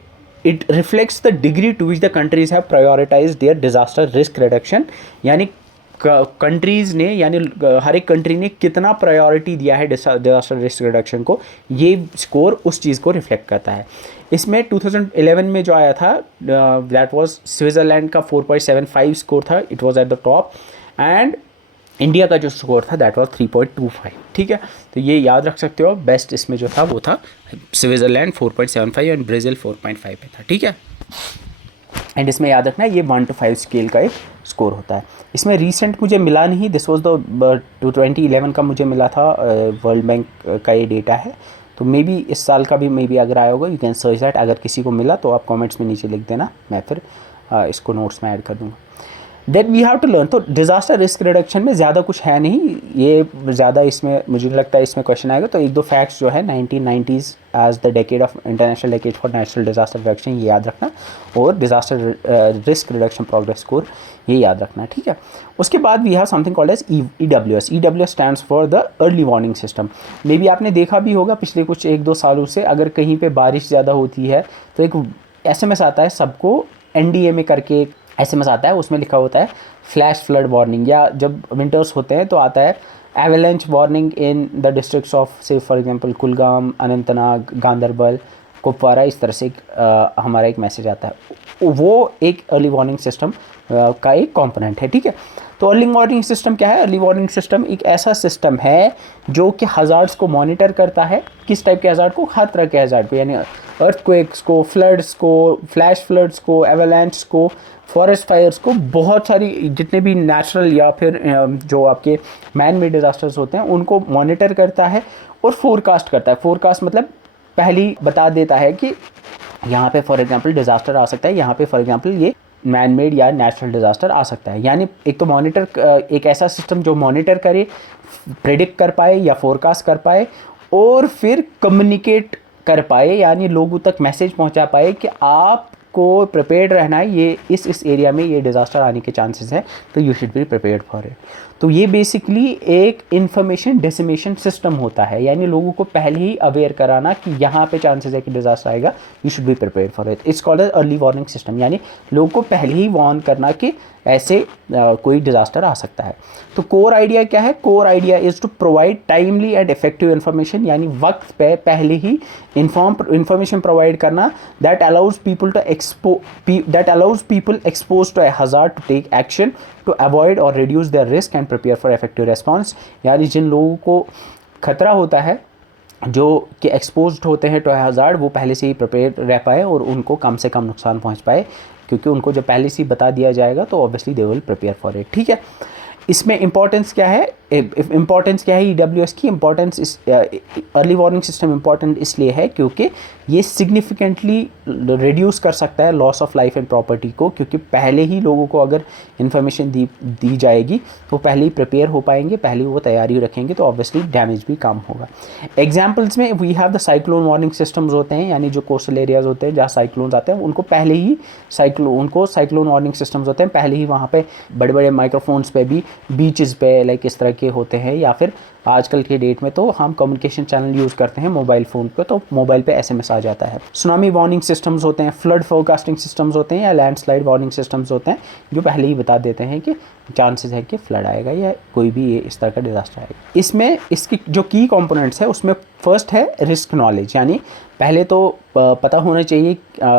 it reflects the degree to which the countries have prioritized their disaster risk reduction। यानी कंट्रीज़ ने, यानी हर एक कंट्री ने कितना प्रायोरिटी दिया है डिज़ास्टर रिस्क रिडक्शन को, ये स्कोर उस चीज़ को रिफ्लेक्ट करता है। इसमें 2011 में जो आया था दैट वाज स्विट्ज़रलैंड का 4.75 स्कोर था, it was at the top, and India का जो स्कोर था दैट वाज 3.25। ठीक है, तो ये याद रख सकते हो। बेस्ट इसमें जो था वो था स्विट्ज़रलैंड 4.75 एंड ब्राज़ील 4.5 पे था। ठीक है, एंड इसमें याद रखना है ये 1 to 5 स्केल का एक स्कोर होता है। इसमें रीसेंट मुझे मिला नहीं, दिस वाज द 2011 का मुझे मिला था, वर्ल्ड बैंक का ये डेटा है, तो मे बी इस साल का भी मे बी अगर आया होगा, यू कैन सर्च दैट। अगर किसी को मिला तो आप कमेंट्स में नीचे लिख देना, मैं फिर इसको नोट्स में ऐड कर दूँगा। That we have to learn. तो डिज़ास्टर रिस्क रिडक्शन में ज़्यादा कुछ है नहीं, ये ज़्यादा इसमें मुझे नहीं लगता है इसमें क्वेश्चन आएगा। तो एक दो फैक्ट्स जो है, 1990s as the decade of international decade for national disaster reduction, ये याद रखना, और disaster risk reduction progress score ये याद रखना। ठीक है, उसके बाद we have something called as EWS। EWS stands for the early warning system. Maybe आपने देखा भी होगा पिछले कुछ 1-2 सालों से, अगर कहीं पे बारिश ज़्यादा होती है तो एक SMS आता है सबको, NDA में करके SMS आता है, उसमें लिखा होता है फ्लैश फ्लड वार्निंग, या जब विंटर्स होते हैं तो आता है avalanche warning in the districts of से फॉर एग्जांपल कुलगाम, अनंतनाग, गांदरबल, कुपवारा, इस तरह से हमारा एक मैसेज आता है। वो एक अर्ली वार्निंग सिस्टम का एक कंपोनेंट है। ठीक है, तो अर्ली वार्निंग सिस्टम क्या है? अर्ली वार्निंग सिस्टम एक ऐसा सिस्टम है जो कि हज़ार्ड्स को मॉनिटर करता है। किस टाइप के हज़ार्ड को? हर तरह के हज़ार्ड को, यानी अर्थक्वेक्स को, फ्लड्स को, फ्लैश फ्लड्स को, एवेलेंच को, फॉरेस्ट फायर्स को, बहुत सारी जितने भी नेचुरल या फिर जो आपके मैन मेड डिज़ास्टर्स होते हैं उनको मॉनिटर करता है और फोरकास्ट करता है। फोरकास्ट मतलब पहले बता देता है कि यहाँ पे फॉर एग्जांपल डिज़ास्टर आ सकता है, यहाँ पे फॉर एग्जांपल ये मैन मेड या नेचुरल डिज़ास्टर आ सकता है। यानी एक तो मॉनिटर, एक ऐसा सिस्टम जो मॉनिटर करे, प्रेडिक्ट कर पाए या फोरकास्ट कर पाए, और फिर कम्युनिकेट कर पाए, यानी लोगों तक मैसेज पहुंचा पाए कि आपको प्रिपेयर्ड रहना है, ये इस एरिया में ये डिज़ास्टर आने के चांसेस हैं, तो you should be prepared for it. तो ये बेसिकली एक इंफॉर्मेशन डिसमिनेशन सिस्टम होता है, यानी लोगों को पहले ही अवेयर कराना कि यहाँ पे चांसेस है कि डिज़ास्टर आएगा, you should be prepared for it. It's called early warning system, यानी लोगों को पहले ही वार्न करना कि ऐसे कोई डिज़ास्टर आ सकता है। तो कोर आइडिया क्या है? Core idea is to provide timely and effective information, यानी वक्त पे पहले ही इंफॉर्मेशन प्रोवाइड करना that allows people expose to a hazard to take action to avoid और reduce their risk and prepare for effective response. यानी जिन लोगों को खतरा होता है, जो कि एक्सपोज्ड होते हैं टू हज़ार्ड, वो पहले से ही प्रिपेयर रह पाए और उनको कम से कम नुकसान पहुंच पाए, क्योंकि उनको जब पहले से ही बता दिया जाएगा तो obviously they will prepare for it. ठीक है, इसमें इंपॉर्टेंस क्या है? इम्पॉर्टेंस क्या है EWS की? इम्पॉर्टेंस इस अर्ली वार्निंग सिस्टम इम्पॉर्टेंट इसलिए है क्योंकि ये सिग्निफिकेंटली रिड्यूस कर सकता है loss of life and property को, क्योंकि पहले ही लोगों को अगर इन्फॉर्मेशन दी जाएगी तो पहले ही प्रिपेयर हो पाएंगे, पहले वो तैयारी रखेंगे, तो ऑब्वियसली डैमेज भी कम होगा। एग्जाम्पल्स में we have the cyclone warning systems होते हैं, यानी जो कोस्टल एरियाज होते हैं जहाँ साइक्लोन्स आते हैं उनको पहले ही साइक्लोन वार्निंग सिस्टम्स होते हैं, पहले ही वहाँ पे बड़े बड़े माइक्रोफोन्स पे भी, बीचेस पे लाइक इस तरह के होते हैं, या फिर आजकल के डेट में तो हम कम्युनिकेशन चैनल यूज़ करते हैं मोबाइल फ़ोन पे, तो मोबाइल पे SMS आ जाता है। सुनामी वार्निंग सिस्टम्स होते हैं, फ्लड फोरकास्टिंग सिस्टम्स होते हैं, या लैंडस्लाइड वार्निंग सिस्टम्स होते हैं जो पहले ही बता देते हैं कि चांसेस है कि फ्लड आएगा या कोई भी इस तरह का डिजास्टर आएगा। इसमें इसकी जो की कंपोनेंट्स है उसमें फर्स्ट है रिस्क नॉलेज, यानी पहले तो पता होना चाहिए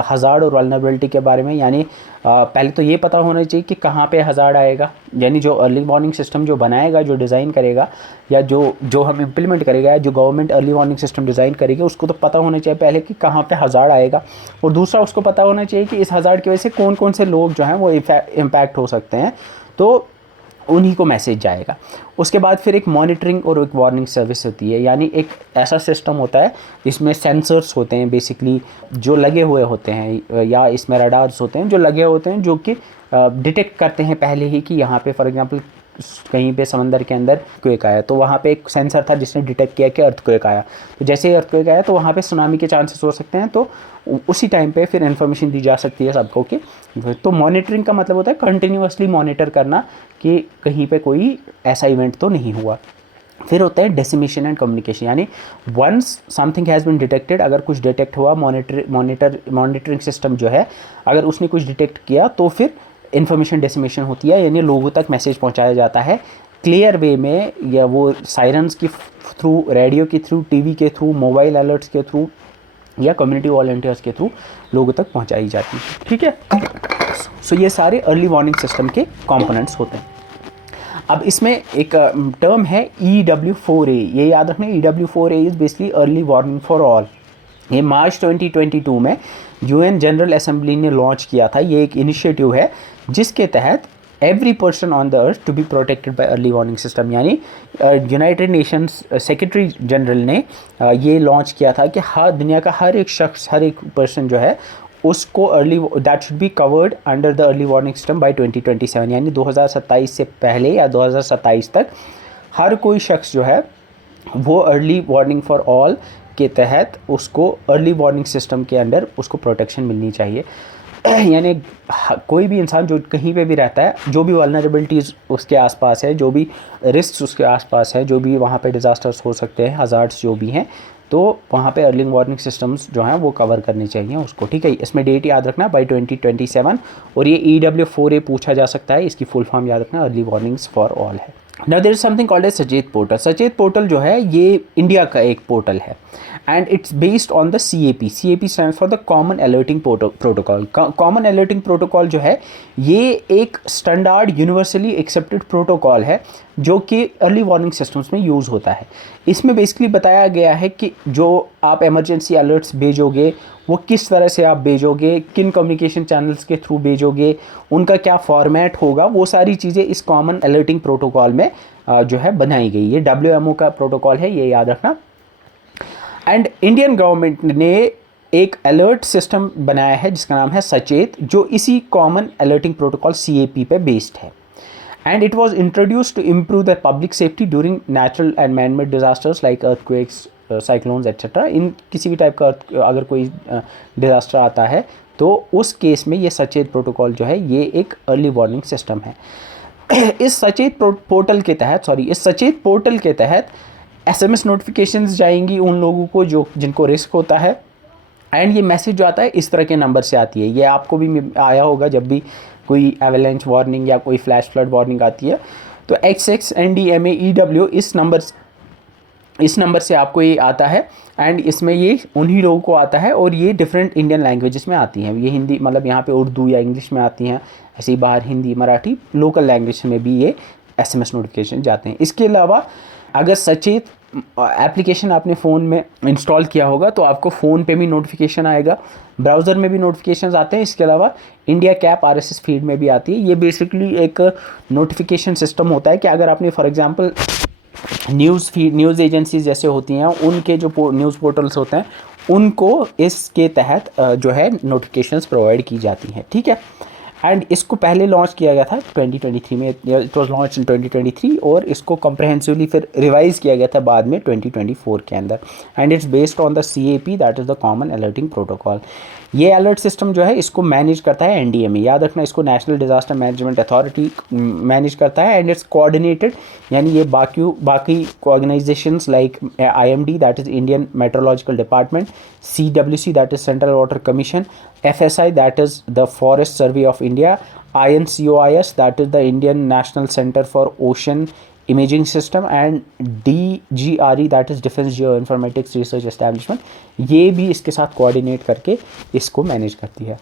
हज़ार्ड और वल्नरेबिलिटी के बारे में, यानी पहले तो ये पता होना चाहिए कि कहाँ पे हज़ार्ड आएगा, यानी जो अर्ली वार्निंग सिस्टम जो बनाएगा, जो डिज़ाइन करेगा, या जो हम इम्प्लीमेंट करेगा, या जो government early warning system design करेगी, उसको तो पता होना चाहिए पहले कि कहाँ पे हज़ार्ड आएगा, और दूसरा उसको पता होना चाहिए कि इस हज़ार्ड की वजह से कौन कौन से लोग जो हैं वो इम्पैक्ट हो सकते हैं, तो उन्हीं को मैसेज जाएगा। उसके बाद फिर एक मॉनिटरिंग और एक वार्निंग सर्विस होती है, यानी एक ऐसा सिस्टम होता है इसमें सेंसर्स होते हैं बेसिकली जो लगे हुए होते हैं, या इसमें रडार्स होते हैं जो लगे होते हैं, जो कि डिटेक्ट करते हैं पहले ही कि यहाँ पे फॉर एग्जांपल कहीं पे समंदर के अंदर क्वेक आया, तो वहाँ पे एक सेंसर था जिसने डिटेक्ट किया कि अर्थक्वेक आया, तो जैसे ही अर्थक्वेक आया तो वहाँ पे सुनामी के चांसेस हो सकते हैं, तो उसी टाइम पे फिर इन्फॉर्मेशन दी जा सकती है सबको कि, तो मॉनिटरिंग का मतलब होता है कंटिन्यूअसली मॉनिटर करना कि कहीं पे कोई ऐसा इवेंट तो नहीं हुआ। फिर होता है डेसिमेशन एंड कम्युनिकेशन, यानी once something has been detected, अगर कुछ डिटेक्ट हुआ, मॉनिटरिंग सिस्टम जो है अगर उसने कुछ डिटेक्ट किया तो फिर इन्फॉर्मेशन डेसिमेशन होती है, यानी लोगों तक मैसेज पहुंचाया जाता है क्लियर वे में, या वो सायरन्स के थ्रू, रेडियो के थ्रू, टीवी के थ्रू, मोबाइल अलर्ट्स के थ्रू, या कम्युनिटी वॉलंटियर्स के थ्रू लोगों तक पहुंचाई जाती है। ठीक है, सो ये सारे अर्ली वार्निंग सिस्टम के कंपोनेंट्स होते हैं। अब इसमें एक टर्म है EW4A, ये याद रखना, EW4A is basically early warning for all. ये मार्च 2022 में UN जनरल असेंबली ने लॉन्च किया था। ये एक इनिशिएटिव है जिसके तहत every person on the earth to be protected by early warning system, यानी यूनाइटेड नेशंस सेक्रेटरी जनरल ने ये लॉन्च किया था कि हर दुनिया का हर एक शख्स, हर एक पर्सन जो है उसको that should be covered under the early warning system by 2027, यानी 2027 से पहले या 2027 तक हर कोई शख्स जो है वो अर्ली वार्निंग फॉर ऑल के तहत उसको अर्ली वार्निंग सिस्टम के अंडर उसको प्रोटेक्शन मिलनी चाहिए। यानी कोई भी इंसान जो कहीं पे भी रहता है, जो भी वल्नरेबिलिटीज़ उसके आसपास है, जो भी रिस्क उसके आसपास है, जो भी वहाँ पे डिज़ास्टर्स हो सकते हैं, हज़ार्ड्स जो भी हैं, तो वहाँ पे अर्ली वार्निंग सिस्टम्स जो हैं वो कवर करने चाहिए उसको। ठीक है, इसमें डेट याद रखना बाय 2027, और ये EW4A पूछा जा सकता है, इसकी फुल फॉर्म याद रखना, अर्ली वार्निंग्स फॉर ऑल है। Now there is something called as Sachet portal. Sachet portal जो है ये इंडिया का एक पोर्टल है, and it's based on the CAP। CAP stands for the common alerting protocol. Common alerting protocol जो है ये एक स्टैंडर्ड यूनिवर्सली एक्सेप्टेड प्रोटोकॉल है जो कि अर्ली वार्निंग सिस्टम्स में यूज़ होता है। इसमें बेसिकली बताया गया है कि जो आप इमरजेंसी अलर्ट्स भेजोगे वो किस तरह से आप भेजोगे, किन कम्युनिकेशन चैनल्स के थ्रू भेजोगे, उनका क्या फॉर्मेट होगा, वो सारी चीज़ें इस कॉमन अलर्टिंग प्रोटोकॉल में जो है बनाई गई। ये WMO का प्रोटोकॉल है, ये याद रखना। एंड इंडियन गवर्नमेंट ने एक अलर्ट सिस्टम बनाया है जिसका नाम है सचेत, जो इसी कॉमन अलर्टिंग प्रोटोकॉल CAP पे बेस्ड है। And it was introduce to improve the public safety during natural and man made disasters like earthquakes, cyclones etcetera. इन किसी भी टाइप का अगर कोई डिज़ास्टर आता है तो उस केस में ये सचेत प्रोटोकॉल जो है ये एक अर्ली वार्निंग सिस्टम है। इस सचेत पोर्टल के तहत SMS नोटिफिकेशंस जाएंगी उन लोगों को जिनको रिस्क होता है, एंड ये मैसेज जो आता है इस तरह के नंबर से आती है। ये आपको भी आया होगा जब भी कोई एवेलेंच वार्निंग या कोई फ्लैश फ्लड वार्निंग आती है, तो XXNDMAEW इस नंबर से आपको ये आता है, एंड इसमें ये उन्हीं लोगों को आता है, और ये डिफरेंट इंडियन लैंग्वेजेस में आती हैं। ये हिंदी मतलब यहाँ पे उर्दू या इंग्लिश में आती हैं, ऐसे ही बाहर हिंदी, मराठी, लोकल लैंग्वेज में भी ये SMS नोटिफिकेशन जाते हैं। इसके अलावा अगर सचेत एप्लीकेशन आपने फ़ोन में इंस्टॉल किया होगा तो आपको फ़ोन पे भी नोटिफिकेशन आएगा, ब्राउज़र में भी नोटिफिकेशंस आते हैं। इसके अलावा इंडिया कैप RSS फीड में भी आती है। ये बेसिकली एक नोटिफिकेशन सिस्टम होता है कि अगर आपने फॉर एग्जांपल न्यूज़ एजेंसीज जैसे होती हैं, उनके जो न्यूज़ पोर्टल्स होते हैं उनको इसके तहत जो है नोटिफिकेशंस प्रोवाइड की जाती हैं, ठीक है। एंड इसको पहले लॉन्च किया गया था 2023 में, इट वाज लॉन्च इन 2023, और इसको कम्प्रहेंसिवली फिर रिवाइज किया गया था बाद में 2024 के अंदर। And it's based on the CAP, that is the common alerting protocol. ये अलर्ट सिस्टम जो है इसको मैनेज करता है NDMA, याद रखना, इसको national disaster management authority manage करता है। एंड इट्स कोऑर्डिनेटेड, यानी ये बाकी organisations like IMD, that is Indian meteorological department, CWC, that is central water commission, FSI, that is the Forest Survey of India, INCOIS, that is the Indian National Center for Ocean Imaging System, and DGRE, that is Defense Geoinformatics Research Establishment, ये भी इसके साथ कोऑर्डिनेट करके इसको मैनेज करती है।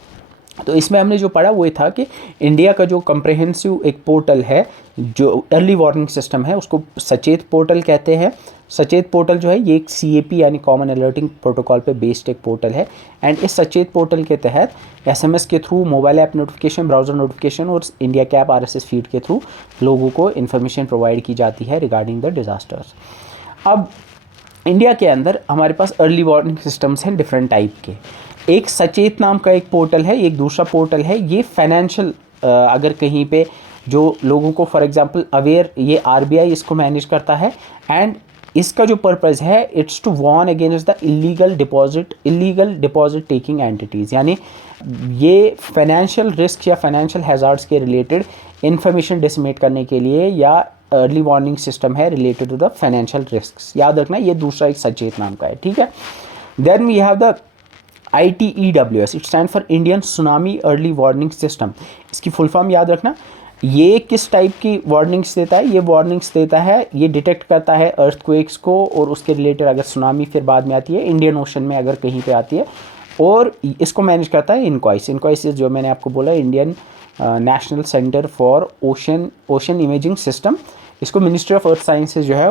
तो इसमें हमने जो पढ़ा वो ये था कि इंडिया का जो कम्प्रहेंसिव एक पोर्टल है, जो अर्ली वार्निंग सिस्टम है, उसको सचेत पोर्टल कहते हैं। सचेत पोर्टल जो है ये एक CAP यानी कॉमन अलर्टिंग प्रोटोकॉल पे बेस्ड एक पोर्टल है। एंड इस सचेत पोर्टल के तहत SMS के through, mobile app notification, browser notification और इंडिया कैप RSS फीड के थ्रू लोगों को इन्फॉर्मेशन प्रोवाइड की जाती है रिगार्डिंग द डिज़ास्टर्स। अब इंडिया के अंदर हमारे पास अर्ली वार्निंग सिस्टम्स हैं डिफरेंट टाइप के। एक सचेत नाम का एक पोर्टल है, एक दूसरा पोर्टल है ये फाइनेंशियल, अगर कहीं पे जो लोगों को फॉर एग्जांपल अवेयर, ये RBI इसको मैनेज करता है। एंड इसका जो पर्पज़ है, it's to warn against the illegal deposit taking entities, यानी ये फाइनेंशियल रिस्क या फाइनेंशियल हैज़ार्ड्स के रिलेटेड इंफॉर्मेशन डिसमिनेट करने के लिए, या अर्ली वार्निंग सिस्टम है related to the financial risk. याद रखना ये दूसरा एक सचेत नाम का है, ठीक है। Then we have the ITEWS, it stand for Indian tsunami early warning system. इसकी फुल फॉर्म याद रखना। ये किस टाइप की वार्निंग्स देता है? ये वार्निंग्स देता है, ये डिटेक्ट करता है अर्थक्वेक्स को और उसके रिलेटेड, अगर सुनामी फिर बाद में आती है इंडियन ओशन में अगर कहीं पे आती है, और इसको मैनेज करता है इनकॉइस जो मैंने आपको बोला, Indian national centre for ocean imaging system. इसको मिनिस्ट्री ऑफ अर्थ साइंसेज जो है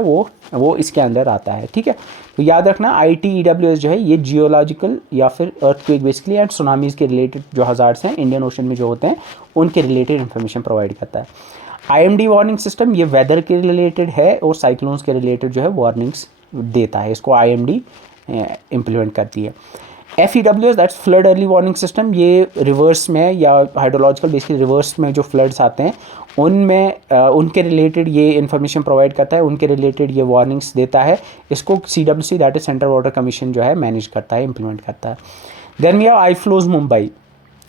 वो इसके अंदर आता है, ठीक है। तो याद रखना ITEWS जो है ये जियोलॉजिकल या फिर अर्थक्वेक बेसिकली एंड सुनामीज़ के रिलेटेड जो हज़ार्ड्स हैं इंडियन ओशन में जो होते हैं उनके रिलेटेड इन्फॉर्मेशन प्रोवाइड करता है। IMD वार्निंग सिस्टम ये वेदर के रिलेटेड है और साइक्लोन्स के रिलेटेड जो है वार्निंग्स देता है, इसको IMD इम्प्लीमेंट करती है। FEWS that's flood early warning system, ये रिवर्स में या हाइड्रोलॉजिकल बेसिकली रिवर्स में जो फ्लड्स आते हैं उनमें उनके रिलेटेड ये इन्फॉर्मेशन प्रोवाइड करता है, उनके रिलेटेड ये वार्निंग्स देता है। इसको CWC that is central water commission जो है मैनेज करता है, इम्प्लीमेंट करता है। Then we have iFlows Mumbai.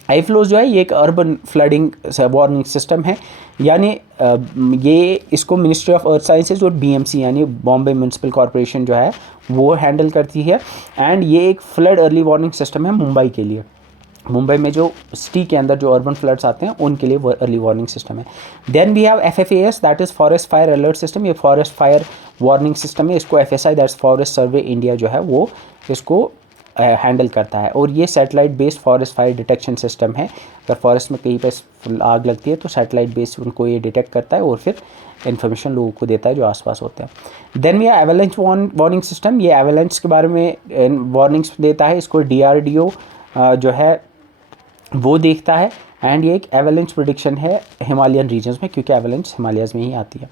IFlows जो है ये एक अर्बन फ्लडिंग वार्निंग सिस्टम है, यानी ये इसको मिनिस्ट्री ऑफ अर्थ साइंसेज और BMC यानी बॉम्बे म्यूनसिपल कॉरपोरेशन जो है वो हैंडल करती है। एंड ये एक फ्लड अर्ली वार्निंग सिस्टम है मुंबई के लिए। मुंबई में जो सिटी के अंदर जो अर्बन फ्लड्स आते हैं उनके लिए वो अर्ली वार्निंग सिस्टम है। Then we have FFAS that is forest fire alert system, ये फॉरेस्ट फायर वार्निंग सिस्टम है। इसको FSI that's forest survey India जो है वो इसको हैंडल करता है। और ये satellite based forest fire detection system है। अगर फॉरेस्ट में कहीं पर आग लगती है तो सैटेलाइट बेस्ड उनको ये डिटेक्ट करता है और फिर इन्फॉर्मेशन लोगों को देता है जो आसपास होते हैं। Then we have avalanche warning system, ये एवलांच के बारे में वार्निंग्स देता है। इसको DRDO जो है वो देखता है। एंड ये एक एवलांच प्रेडिक्शन है हिमालयन रीजन्स में, क्योंकि एवलांच हिमालयाज़ में ही आती है।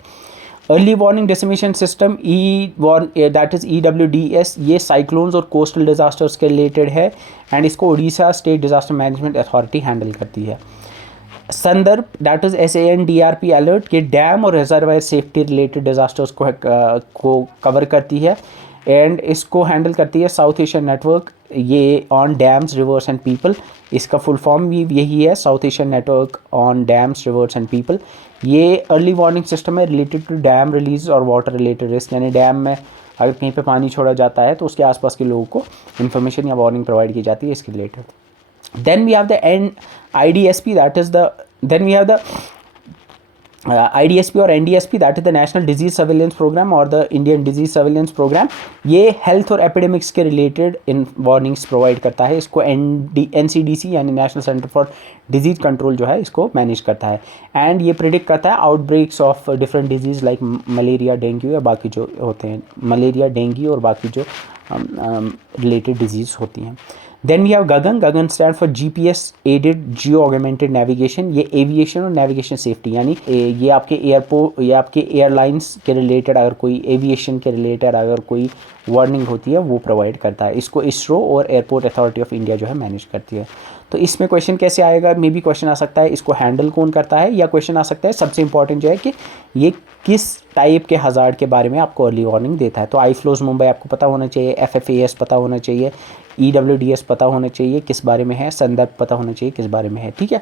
Early warning dissemination system that is EWDS, ये साइक्लोन्स और कोस्टल डिज़ास्टर्स के रिलेटेड है। एंड इसको Orissa state disaster management authority handle करती है। संदर्भ दैट इज़ SANDRP अलर्ट, ये डैम और रिजर्वायर सेफ्टी रिलेटेड डिज़ास्टर्स को कवर करती है। एंड इसको हैंडल करती है साउथ एशियन नेटवर्क, ये on dams reverse and people. इसका फुल फॉर्म भी यही है, south Asian network on dams reverse and people. ये अर्ली वार्निंग सिस्टम है रिलेटेड टू डैम रिलीज और वाटर रिलेटेड रिस्क, यानी डैम में अगर कहीं पे पानी छोड़ा जाता है तो उसके आसपास के लोगों को इन्फॉर्मेशन या वार्निंग प्रोवाइड की जाती है इसके related. Then we have the IDSP that is the then we have the IDSP और NDSP that is the national disease surveillance programme और the Indian disease surveillance programme. ये हेल्थ और एपिडेमिक्स के रिलेटेड इन वार्निंग्स प्रोवाइड करता है। इसको NCDC यानी national centre for disease control जो है इसको मैनेज करता है। एंड ये प्रिडिक्ट करता है outbreaks of different disease like malaria, dengue या बाकी जो होते हैं, मलेरिया, डेंगू और बाकी जो रिलेटेड डिजीज़ होती हैं। Then we have Gagan, Gagan stand for GPS aided geo augmented navigation. ये एविएशन और नेविगेशन सेफ्टी, यानी ये आपके एयरपोर्ट या आपके एयरलाइंस के रिलेटेड अगर कोई एविएशन के रिलेटेड अगर कोई वार्निंग होती है वो प्रोवाइड करता है। इसको इसरो और एयरपोर्ट अथॉरिटी ऑफ इंडिया जो है मैनेज करती है। तो इसमें क्वेश्चन कैसे आएगा, मे बी क्वेश्चन आ सकता है इसको हैंडल कौन करता है, या क्वेश्चन आ सकता है सबसे इंपॉर्टेंट जो है कि ये किस टाइप के हज़ार्ड के बारे में आपको अर्ली वार्निंग देता है। तो आई फ्लोज मुंबई आपको पता होना चाहिए, FFAS पता होना चाहिए, EWDS पता होना चाहिए किस बारे में है, संदर्भ पता होना चाहिए किस बारे में है, ठीक है।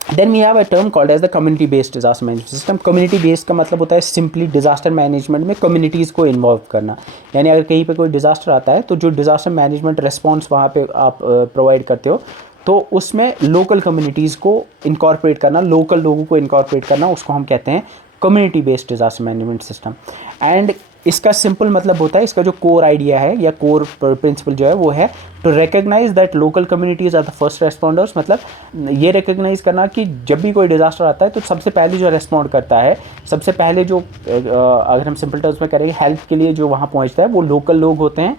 Then we have a term called as the community based disaster management system. Community based का मतलब होता है सिंपली डिजास्टर मैनेजमेंट में कम्युनिटीज़ को इन्वॉल्व करना। यानी अगर कहीं पे कोई डिजास्टर आता है तो जो डिजास्टर मैनेजमेंट रिस्पॉन्स वहाँ पे आप प्रोवाइड करते हो तो उसमें लोकल कम्युनिटीज़ को इनकॉर्पोरेट करना, लोकल लोगों को इनकॉर्पोरेट करना, उसको हम कहते हैं community based disaster management system. And इसका सिंपल मतलब होता है, इसका जो कोर आइडिया है या कोर प्रिंसिपल जो है वो है to recognise that local communities are the first responders. मतलब ये रिकग्नाइज करना कि जब भी कोई डिजास्टर आता है तो सबसे पहले जो रेस्पॉन्ड करता है, सबसे पहले जो अगर हम सिंपल टर्म्स में करेंगे हेल्प के लिए जो वहाँ पहुँचता है वो लोकल लोग होते हैं।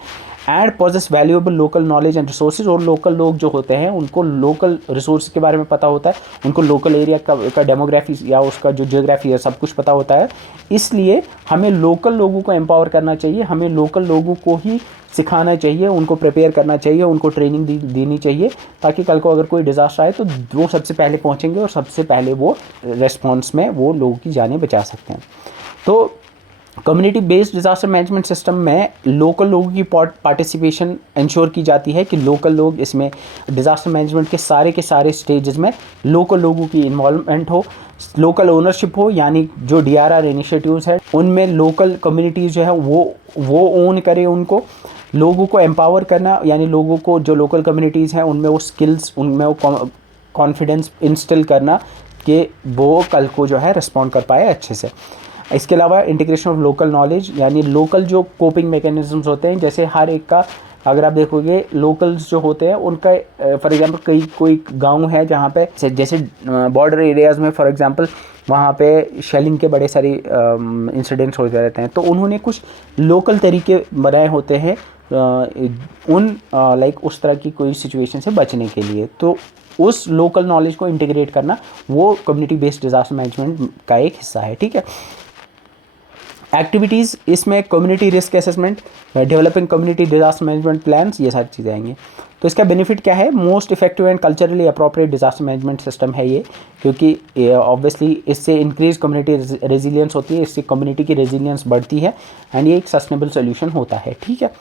And possess valuable local knowledge and resources, और लोकल लोग जो होते हैं उनको लोकल रिसोर्स के बारे में पता होता है, उनको लोकल एरिया का डेमोग्राफी या उसका जो जियोग्राफी है सब कुछ पता होता है। इसलिए हमें लोकल लोगों को एम्पावर करना चाहिए, हमें लोकल लोगों को ही सिखाना चाहिए, उनको प्रिपेयर करना चाहिए, उनको ट्रेनिंग देनी चाहिए, ताकि कल को अगर कोई डिज़ास्टर आए तो वो सबसे पहले पहुँचेंगे और सबसे पहले वो रेस्पॉन्स में वो लोगों की जानें बचा सकते हैं। तो community based disaster management system में लोकल लोगों की पार्टिसिपेशन इंश्योर की जाती है कि लोकल लोग इसमें डिज़ास्टर मैनेजमेंट के सारे स्टेजेस में लोकल लोगों की इन्वॉल्वमेंट हो, लोकल ओनरशिप हो, यानी जो DRR इनिशिएटिव्स है उनमें लोकल कम्युनिटीज़ जो है वो ओन करे, उनको लोगों को एम्पावर करना, यानी लोगों को जो लोकल कम्युनिटीज़ हैं उनमें वो स्किल्स, उनमें वो कॉन्फिडेंस इंस्टिल करना कि वो कल को जो है रिस्पॉन्ड कर पाए अच्छे से। इसके अलावा इंटीग्रेशन ऑफ लोकल नॉलेज, यानी लोकल जो कोपिंग मैकेनिज्म्स होते हैं, जैसे हर एक का अगर आप देखोगे लोकल्स जो होते हैं उनका फॉर एग्जांपल कोई गांव है जहाँ पे जैसे बॉर्डर एरियाज़ में फॉर एग्जांपल वहाँ पे शेलिंग के बड़े सारे इंसिडेंट्स होते रहते हैं, तो उन्होंने कुछ लोकल तरीके बनाए होते हैं उस तरह की कोई सिचुएशन से बचने के लिए। तो उस लोकल नॉलेज को इंटीग्रेट करना वो कम्युनिटी बेस्ड डिज़ास्टर मैनेजमेंट का एक हिस्सा है, ठीक है। एक्टिविटीज़ इसमें community risk assessment, developing community disaster management plans, ये सारी चीज़ें आएंगी। तो इसका बेनिफिट क्या है, most effective and culturally appropriate disaster management system है ये, क्योंकि ऑब्वियसली इससे इंक्रीज कम्युनिटी रेजिलियंस होती है, इससे कम्युनिटी की रेजिलियंस बढ़ती है एंड ये एक सस्टेनेबल सोल्यूशन होता है, ठीक है।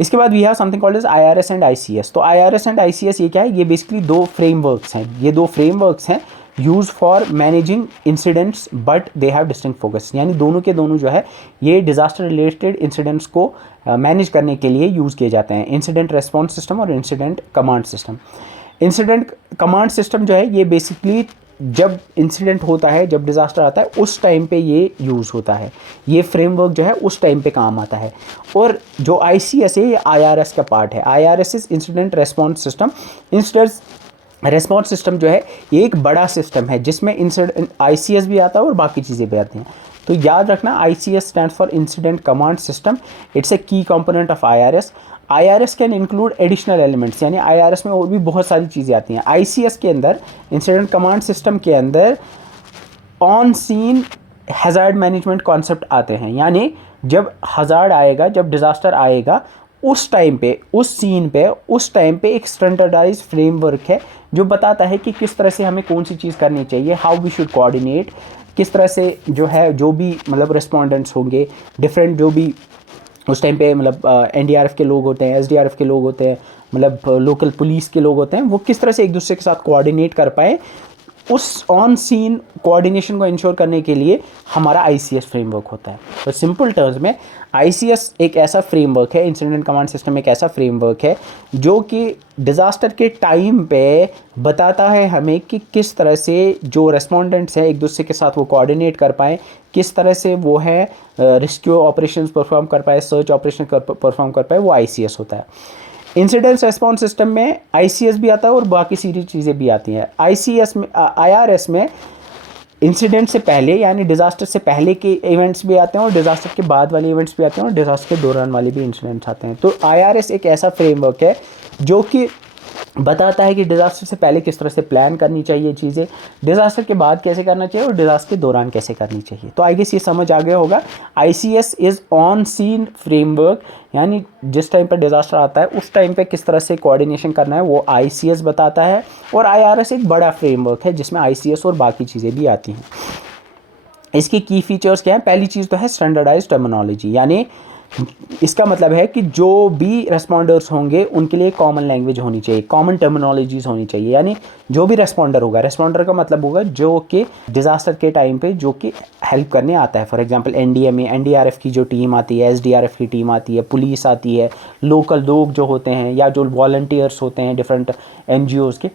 इसके बाद we have something called as IRS and ICS। तो IRS एंड ICS ये क्या है, ये बेसिकली दो फ्रेमवर्क्स हैं, ये दो फ्रेमवर्क्स हैं use for managing incidents but they have distinct focus, यानी दोनों के दोनों जो है ये डिजास्टर रिलेटेड इंसिडेंट्स को मैनेज करने के लिए यूज़ किए जाते हैं, इंसिडेंट रेस्पॉन्स सिस्टम और incident command system. Incident command system जो है ये बेसिकली जब इंसिडेंट होता है, जब डिज़ास्टर आता है उस टाइम पे ये यूज़ होता है, ये फ्रेमवर्क जो है उस टाइम पे काम आता है। और जो ICS है ये IRS का पार्ट है, IRS is incident response system. Incident response system जो है ये एक बड़ा सिस्टम है जिसमें ICS भी आता है और बाकी चीज़ें भी आती हैं। तो याद रखना ICS stands for incident command system, it's a key component of IRS। IRS can include additional elements, यानी IRS में और भी बहुत सारी चीज़ें आती हैं। ICS के अंदर, इंसिडेंट कमांड सिस्टम के अंदर on scene hazard management concept आते हैं, यानी जब हज़ार्ड आएगा, जब डिज़ास्टर आएगा उस टाइम पे, उस सीन पे, उस टाइम पे एक स्टैंडर्डाइज फ्रेमवर्क है जो बताता है कि किस तरह से हमें कौन सी चीज़ करनी चाहिए, हाउ वी शुड कोऑर्डिनेट, किस तरह से जो है जो भी मतलब रिस्पोंडेंट्स होंगे डिफरेंट, जो भी उस टाइम पे मतलब NDRF के लोग होते हैं, SDRF के लोग होते हैं, मतलब लोकल पुलिस के लोग होते हैं, वो किस तरह से एक दूसरे के साथ कोऑर्डिनेट कर पाए, उस ऑन सीन कोऑर्डिनेशन को इंश्योर करने के लिए हमारा ICS फ्रेमवर्क होता है। तो सिंपल टर्म्स में ICS एक ऐसा फ्रेमवर्क है, इंसिडेंट कमांड सिस्टम एक ऐसा फ्रेमवर्क है जो कि डिज़ास्टर के टाइम पे बताता है हमें कि किस तरह से जो रेस्पोंडेंट्स हैं एक दूसरे के साथ वो कोऑर्डिनेट कर पाएँ, किस तरह से वो है रेस्क्यू ऑपरेशंस परफॉर्म कर पाए, सर्च ऑपरेशन परफॉर्म कर पाए, वो ICS होता है। इंसिडेंट रेस्पॉन्स सिस्टम में ICS भी आता है और बाकी सारी चीज़ें भी आती हैं। IRS में इंसिडेंट से पहले यानी डिज़ास्टर से पहले के इवेंट्स भी आते हैं और डिज़ास्टर के बाद वाले इवेंट्स भी आते हैं और डिज़ास्टर के दौरान वाले भी इंसिडेंट्स आते हैं। तो IRS एक ऐसा फ्रेमवर्क है जो कि बताता है कि डिज़ास्टर से पहले किस तरह से प्लान करनी चाहिए चीज़ें, डिज़ास्टर के बाद कैसे करना चाहिए और डिज़ास्टर के दौरान कैसे करनी चाहिए। तो आई गेस ये समझ आ गया होगा। ICS is on scene framework, यानी जिस टाइम पर डिज़ास्टर आता है उस टाइम पे किस तरह से कोऑर्डिनेशन करना है वो ICS बताता है। और IRS एक बड़ा फ्रेमवर्क है जिसमें ICS और बाकी चीज़ें भी आती हैं। इसकी की फीचर्स क्या हैं? पहली चीज़ तो है स्टैंडर्डाइज्ड टर्मिनोलॉजी, यानी इसका मतलब है कि जो भी रेस्पॉन्डर्स होंगे उनके लिए कॉमन लैंग्वेज होनी चाहिए, कॉमन टर्मिनोलॉजीज होनी चाहिए। यानी जो भी रेस्पॉन्डर होगा, रेस्पॉन्डर का मतलब होगा जो कि डिज़ास्टर के टाइम पे जो कि हेल्प करने आता है। फॉर एग्जांपल NDMA, NDRF की जो टीम आती है, SDRF की टीम आती है, पुलिस आती है, लोकल लोग जो होते हैं या जो वॉलंटियर्स होते हैं डिफरेंट NGOs के,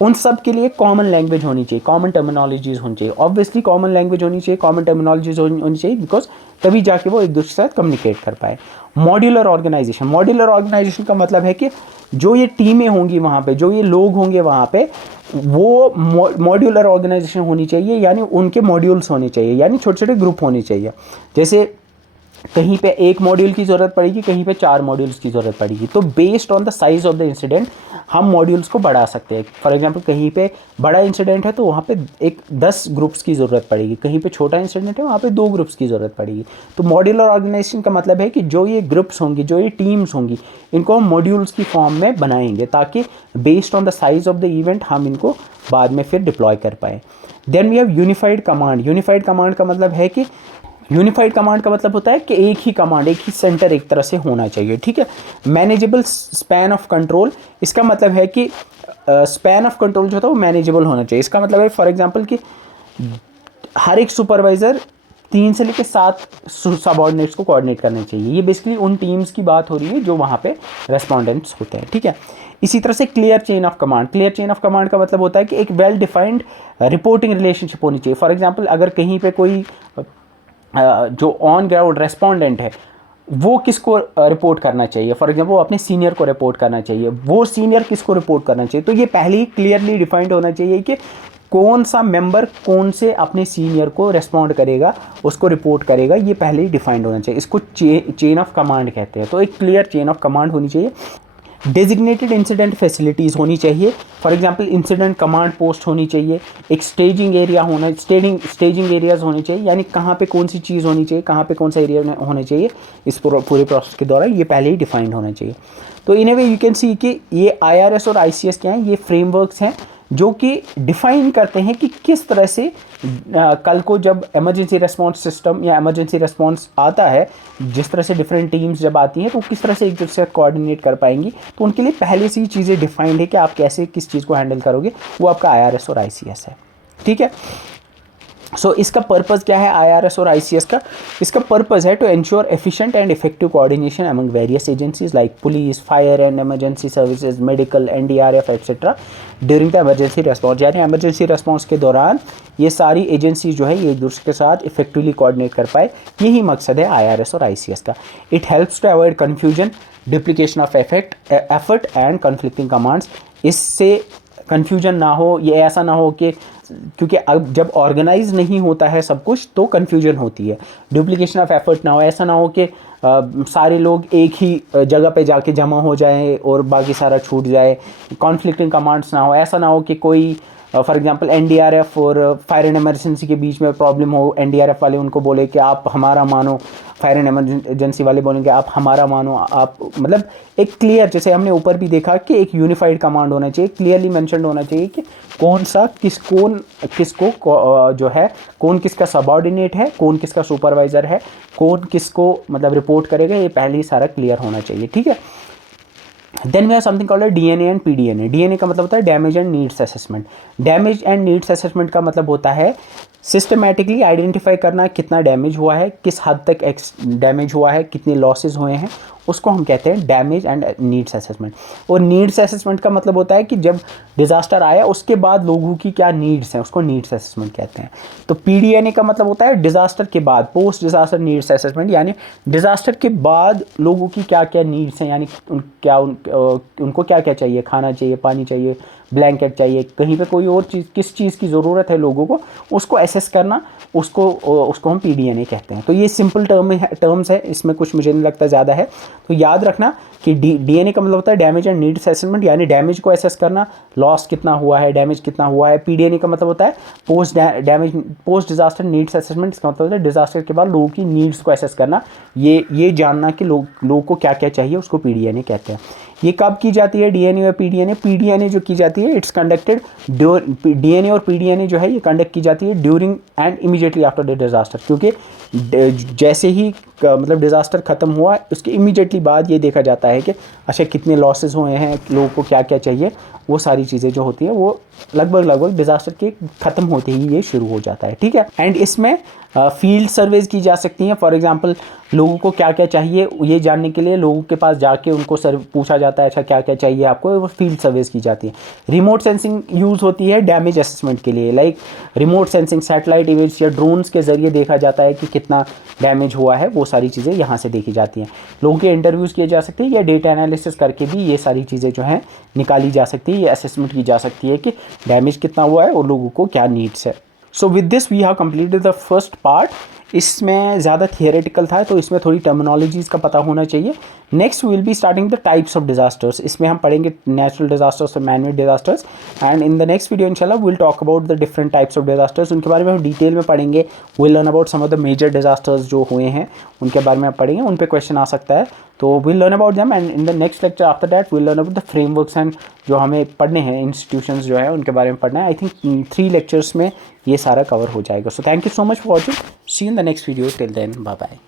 उन सब के लिए कॉमन लैंग्वेज होनी चाहिए, कॉमन टर्मिनोलॉजीज होनी चाहिए। ऑब्वियसली कॉमन लैंग्वेज होनी चाहिए, कॉमन टर्मिनोलॉजीज होनी चाहिए, बिकॉज तभी जाके वो एक दूसरे के साथ कम्युनिकेट कर पाए। मॉड्यूलर ऑर्गेनाइजेशन, मॉड्यूलर ऑर्गेनाइजेशन का मतलब है कि जो ये टीमें होंगी वहाँ पे, जो ये लोग होंगे वहाँ पे, वो मॉड्यूलर ऑर्गेनाइजेशन होनी चाहिए, यानी उनके मॉड्यूल्स होने चाहिए, यानी छोटे छोटे ग्रुप होने चाहिए। जैसे कहीं पे एक मॉड्यूल की ज़रूरत पड़ेगी, कहीं पे 4 मॉड्यूल्स की ज़रूरत पड़ेगी। तो based on the size of the incident हम मॉड्यूल्स को बढ़ा सकते हैं। फॉर एग्जांपल कहीं पे बड़ा इंसिडेंट है तो वहाँ पे 10 ग्रुप्स की ज़रूरत पड़ेगी, कहीं पे छोटा इंसिडेंट है वहाँ पे 2 ग्रुप्स की ज़रूरत पड़ेगी। तो मॉड्यूलर ऑर्गेनाइजेशन का मतलब है कि जो ये ग्रुप्स होंगी, जो ये टीम्स होंगी, इनको हम मॉड्यूल्स की फॉर्म में बनाएंगे ताकि based on the size of the event हम इनको बाद में फिर डिप्लॉय कर पाएँ। Then we have unified command. Unified command का मतलब है कि यूनिफाइड कमांड का मतलब होता है कि एक ही कमांड, एक ही सेंटर एक तरह से होना चाहिए, ठीक है। मैनेजेबल स्पैन ऑफ कंट्रोल, इसका मतलब है कि स्पैन ऑफ कंट्रोल जो होता है वो मैनेजेबल होना चाहिए। इसका मतलब है फॉर एग्जांपल कि हर एक सुपरवाइज़र 3 से लेकर 7 सबऑर्डिनेट्स को कोऑर्डिनेट करने चाहिए। ये बेसिकली उन टीम्स की बात हो रही है जो वहाँ पे रेस्पोंडेंट्स होते हैं, ठीक है। इसी तरह से clear chain of command. Clear chain of command का मतलब होता है कि एक वेल डिफाइंड रिपोर्टिंग रिलेशनशिप होनी चाहिए। फॉर एग्जांपल अगर कहीं पे कोई जो ऑन ग्राउंड रेस्पोंडेंट है वो किसको रिपोर्ट करना चाहिए, फॉर एग्जांपल वो अपने सीनियर को रिपोर्ट करना चाहिए, वो सीनियर किसको रिपोर्ट करना चाहिए, तो ये पहले ही क्लियरली डिफाइंड होना चाहिए कि कौन सा मेंबर कौन से अपने सीनियर को रेस्पॉन्ड करेगा, उसको रिपोर्ट करेगा, ये पहले ही डिफाइंड होना चाहिए। इसको चेन ऑफ कमांड कहते हैं। तो एक क्लियर चेन ऑफ कमांड होनी चाहिए। डेजिग्नेटेड इंसिडेंट फैसिलिटीज़ होनी चाहिए। For example incident command post होनी चाहिए। एक स्टेजिंग एरिया होना, स्टेजिंग एरियाज़ होने चाहिए, यानी कहाँ पे कौन सी चीज़ होनी चाहिए, कहाँ पे कौन सा एरिया होना चाहिए, इस पूरे प्रोसेस के दौरान ये पहले ही डिफाइंड होना चाहिए। तो in A way you can see कि ये IRS और ICS क्या हैं, ये फ्रेमवर्क्स हैं जो कि डिफ़ाइन करते हैं कि किस तरह से कल को जब इमरजेंसी रेस्पॉन्स सिस्टम या इमरजेंसी रेस्पॉन्स आता है, जिस तरह से डिफरेंट टीम्स जब आती हैं तो किस तरह से एक दूसरे से कोऑर्डिनेट कर पाएंगी। तो उनके लिए पहले से ही चीज़ें डिफाइंड है कि आप कैसे किस चीज़ को हैंडल करोगे, वो आपका IRS और ICS है, ठीक है। सो इसका पर्पज़ क्या है IRS और ICS का? इसका पर्पज़ है to ensure efficient and effective coordination among various agencies like police, fire and emergency services, medical, NDRF et cetera during the emergency response. यानी इमरजेंसी रेस्पॉन्स के दौरान ये सारी एजेंसीज जो है ये एक दूसरे के साथ इफेक्टिवली कोऑर्डिनेट कर पाए, यही मकसद है IRS और ICS का। It helps to avoid confusion, duplication of effort and conflicting commands. इससे कन्फ्यूजन ना हो, ये ऐसा ना हो कि क्योंकि अब जब ऑर्गेनाइज नहीं होता है सब कुछ तो कन्फ्यूजन होती है। डुप्लीकेशन ऑफ एफर्ट ना हो, ऐसा ना हो कि सारे लोग एक ही जगह पे जाके जमा हो जाए और बाकी सारा छूट जाए। कॉन्फ्लिक्टिंग कमांड्स ना हो, ऐसा ना हो कि कोई फॉर एग्जांपल NDRF और फायर एंड इमरजेंसी के बीच में प्रॉब्लम हो, NDRF वाले उनको बोले कि आप हमारा मानो, फायर एंड इमरजेंसी वाले बोलेंगे आप हमारा मानो। आप मतलब एक क्लियर, जैसे हमने ऊपर भी देखा कि एक यूनिफाइड कमांड होना चाहिए, क्लियरली मेंशन्ड होना चाहिए कि कौन किसको जो है, कौन किसका सबऑर्डिनेट है, कौन किसका सुपरवाइज़र है, कौन किसको मतलब रिपोर्ट करेगा, ये पहले ही सारा क्लियर होना चाहिए, ठीक है। Then we have something called DNA and PDNA। DNA का मतलब होता है damage and needs assessment. Damage and needs assessment का मतलब होता है सिस्टमैटिकली आइडेंटिफाई करना कितना डैमेज हुआ है, किस हद तक डैमेज हुआ है, कितने लॉसेज हुए हैं, उसको हम कहते हैं डैमेज एंड नीड्स असेसमेंट। और नीड्स असेसमेंट का मतलब होता है कि जब डिज़ास्टर आया उसके बाद लोगों की क्या नीड्स हैं, उसको नीड्स असेसमेंट कहते हैं। तो PDNA का मतलब होता है डिज़ास्टर के बाद, पोस्ट डिज़ास्टर नीड्स असेसमेंट, यानी डिज़ास्टर के बाद लोगों की क्या क्या नीड्स हैं, यानी उनको क्या क्या चाहिए, खाना चाहिए, पानी चाहिए, ब्लैंकेट चाहिए, कहीं पे कोई और चीज़, किस चीज़ की ज़रूरत है लोगों को, उसको एसेस करना, उसको हम पीडीएनए कहते हैं। तो ये सिंपल टर्म्स है, इसमें कुछ मुझे नहीं लगता ज़्यादा है। तो याद रखना कि डीएनए का मतलब होता है डैमेज एंड नीड्स असेसमेंट, यानी डैमेज को एसेस करना, लॉस कितना हुआ है, डैमेज कितना हुआ है। पीडीएनए का मतलब होता है पोस्ट डिजास्टर नीड्स असेसमेंट, इसका मतलब होता है डिजास्टर के बाद लोगों की नीड्स को एसेस करना, ये जानना कि लोगों को क्या क्या चाहिए, उसको पीडीएनए कहते हैं। ये कब की जाती है डीएनए और पीडीएनए जो की जाती है, इट्स कंडक्टेड डीएनए और पीडीएनए जो है ये कंडक्ट की जाती है during and immediately after the disaster, क्योंकि जैसे ही मतलब डिजास्टर खत्म हुआ उसके इमीडिएटली बाद ये देखा जाता है कि अच्छा कितने लॉसेस हुए हैं, लोगों को क्या क्या चाहिए, वो सारी चीज़ें जो होती हैं वो लगभग डिजास्टर के ख़त्म होते ही ये शुरू हो जाता है, ठीक है। एंड इसमें फील्ड सर्वेज की जा सकती हैं। फॉर एग्जांपल लोगों को क्या क्या चाहिए ये जानने के लिए लोगों के पास जाके उनको पूछा जाता है अच्छा क्या क्या चाहिए आपको, वो फील्ड सर्वेज की जाती है। रिमोट सेंसिंग यूज़ होती है डैमेज असेसमेंट के लिए, like remote sensing satellite image या ड्रोन्स के ज़रिए देखा जाता है कि कितना डैमेज हुआ है, वो सारी चीज़ें यहाँ से देखी जाती हैं। लोगों के इंटरव्यूज़ किए जा सकते हैं या डेटा एनालिसिस करके भी ये सारी चीज़ें जो हैं निकाली जा सकती है, ये असेसमेंट की जा सकती है कि डैमेज कितना हुआ है और लोगों को क्या नीड्स है। So with this we have completed the first part. इसमें ज़्यादा थियोरेटिकल था तो इसमें थोड़ी टर्मिनोलॉजीज़ का पता होना चाहिए। Next will be starting the types of disasters, इसमें हम पढ़ेंगे नेचुरल डिजास्टर्स और manmade disasters. And in the next video इंशाल्लाह will talk about the different types of disasters, उनके बारे में हम डिटेल में पढ़ेंगे। Will learn about some of the major disasters जो हुए हैं उनके बारे में आप पढ़ेंगे, उन पर क्वेश्चन आ सकता है, तो will learn about them. And in the next lecture after that will learn about the frameworks and जो हमें पढ़ने हैं इंस्टीट्यूशंस जो है उनके बारे में पढ़ना है। आई थिंक 3 लेक्चर्स में ये सारा कवर हो जाएगा। So thank you so much for watching, see you in the next video, till then bye bye.